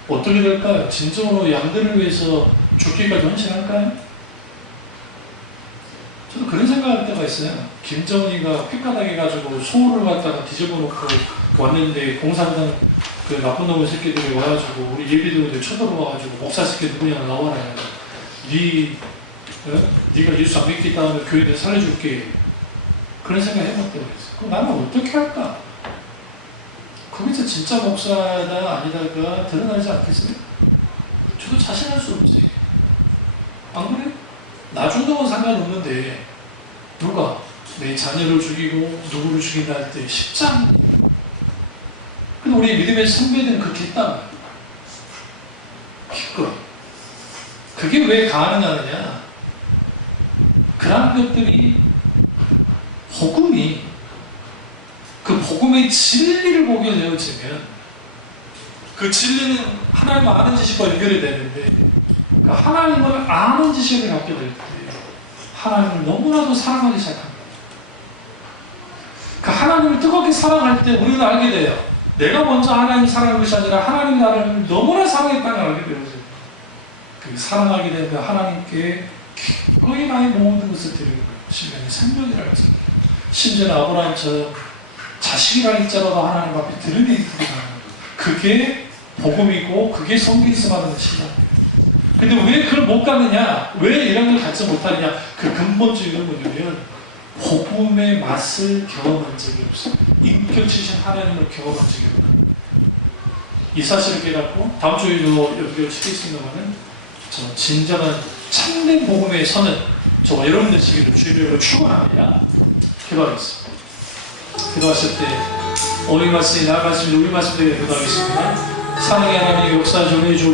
어떻게 될까요? 진정으로 양들을 위해서 죽기까지 헌신할까요? 저도 그런 생각할 때가 있어요. 김정은이가 핏가닥해가지고 소를 갖다가 뒤집어 놓고 왔는데 공산당 그 나쁜 놈의 새끼들이 와가지고 우리 예비도들 쳐들어와가지고 목사 새끼 누구냐 나와라. 네가 예수 안 믿겠다 하면 교회를 살려줄게. 그런 생각 해볼 때가 있어요. 그럼 나는 어떻게 할까? 거기서 진짜 목사다 아니다가 드러나지 않겠어요? 저도 자신할 수 없지. 안 그래? 나 죽는 상관없는데 누가 내 자녀를 죽이고 누구를 죽인다 할 때 쉽지 않니? 근데 우리 믿음의 선배들은 그렇게 했단 말이야. 기꺼이. 그게 왜 가능하느냐? 그런 것들이 복음이 그 복음의 진리를 보게 되어지면 그 진리는 하나님 아는 지식과 연결이 되는데 그 하나님을 아는 지식을 갖게 될 때 하나님을 너무나도 사랑하기 시작합니다. 그 하나님을 뜨겁게 사랑할 때 우리는 알게 돼요. 내가 먼저 하나님을 사랑하는 것이 아니라 하나님 나를 너무나 사랑했다는 걸 알게 되어져요. 그 사랑하게 되면 하나님께 기꺼이 나의 모든 것을 드리는 거예요. 신명의 생명이라고 해서 심지어는 아브라함처럼 자식이라 할지라도 하나님 앞에 드러내기 때문에 그게 복음이고 그게 성경에서 말하는 신앙이에요. 근데 왜 그걸 못 가느냐? 왜 이런 걸 갖지 못하느냐? 그 근본적인 건 뭐냐면 복음의 맛을 경험한 적이 없어요. 인격치신 하나님을 경험한 적이 없어요. 이 사실을 깨닫고 다음 주에도 연결 시키겠습니다만은 저 진정한 참된 복음의 선은 저와 여러분들 지금 주님으로 축원합니다. 기도하겠습니다. 기도하실 때 오늘 말씀이 나아가시면 우리 말씀 되게 기도하겠습니다. 사랑의 하나님 역사 전해 주옵소서.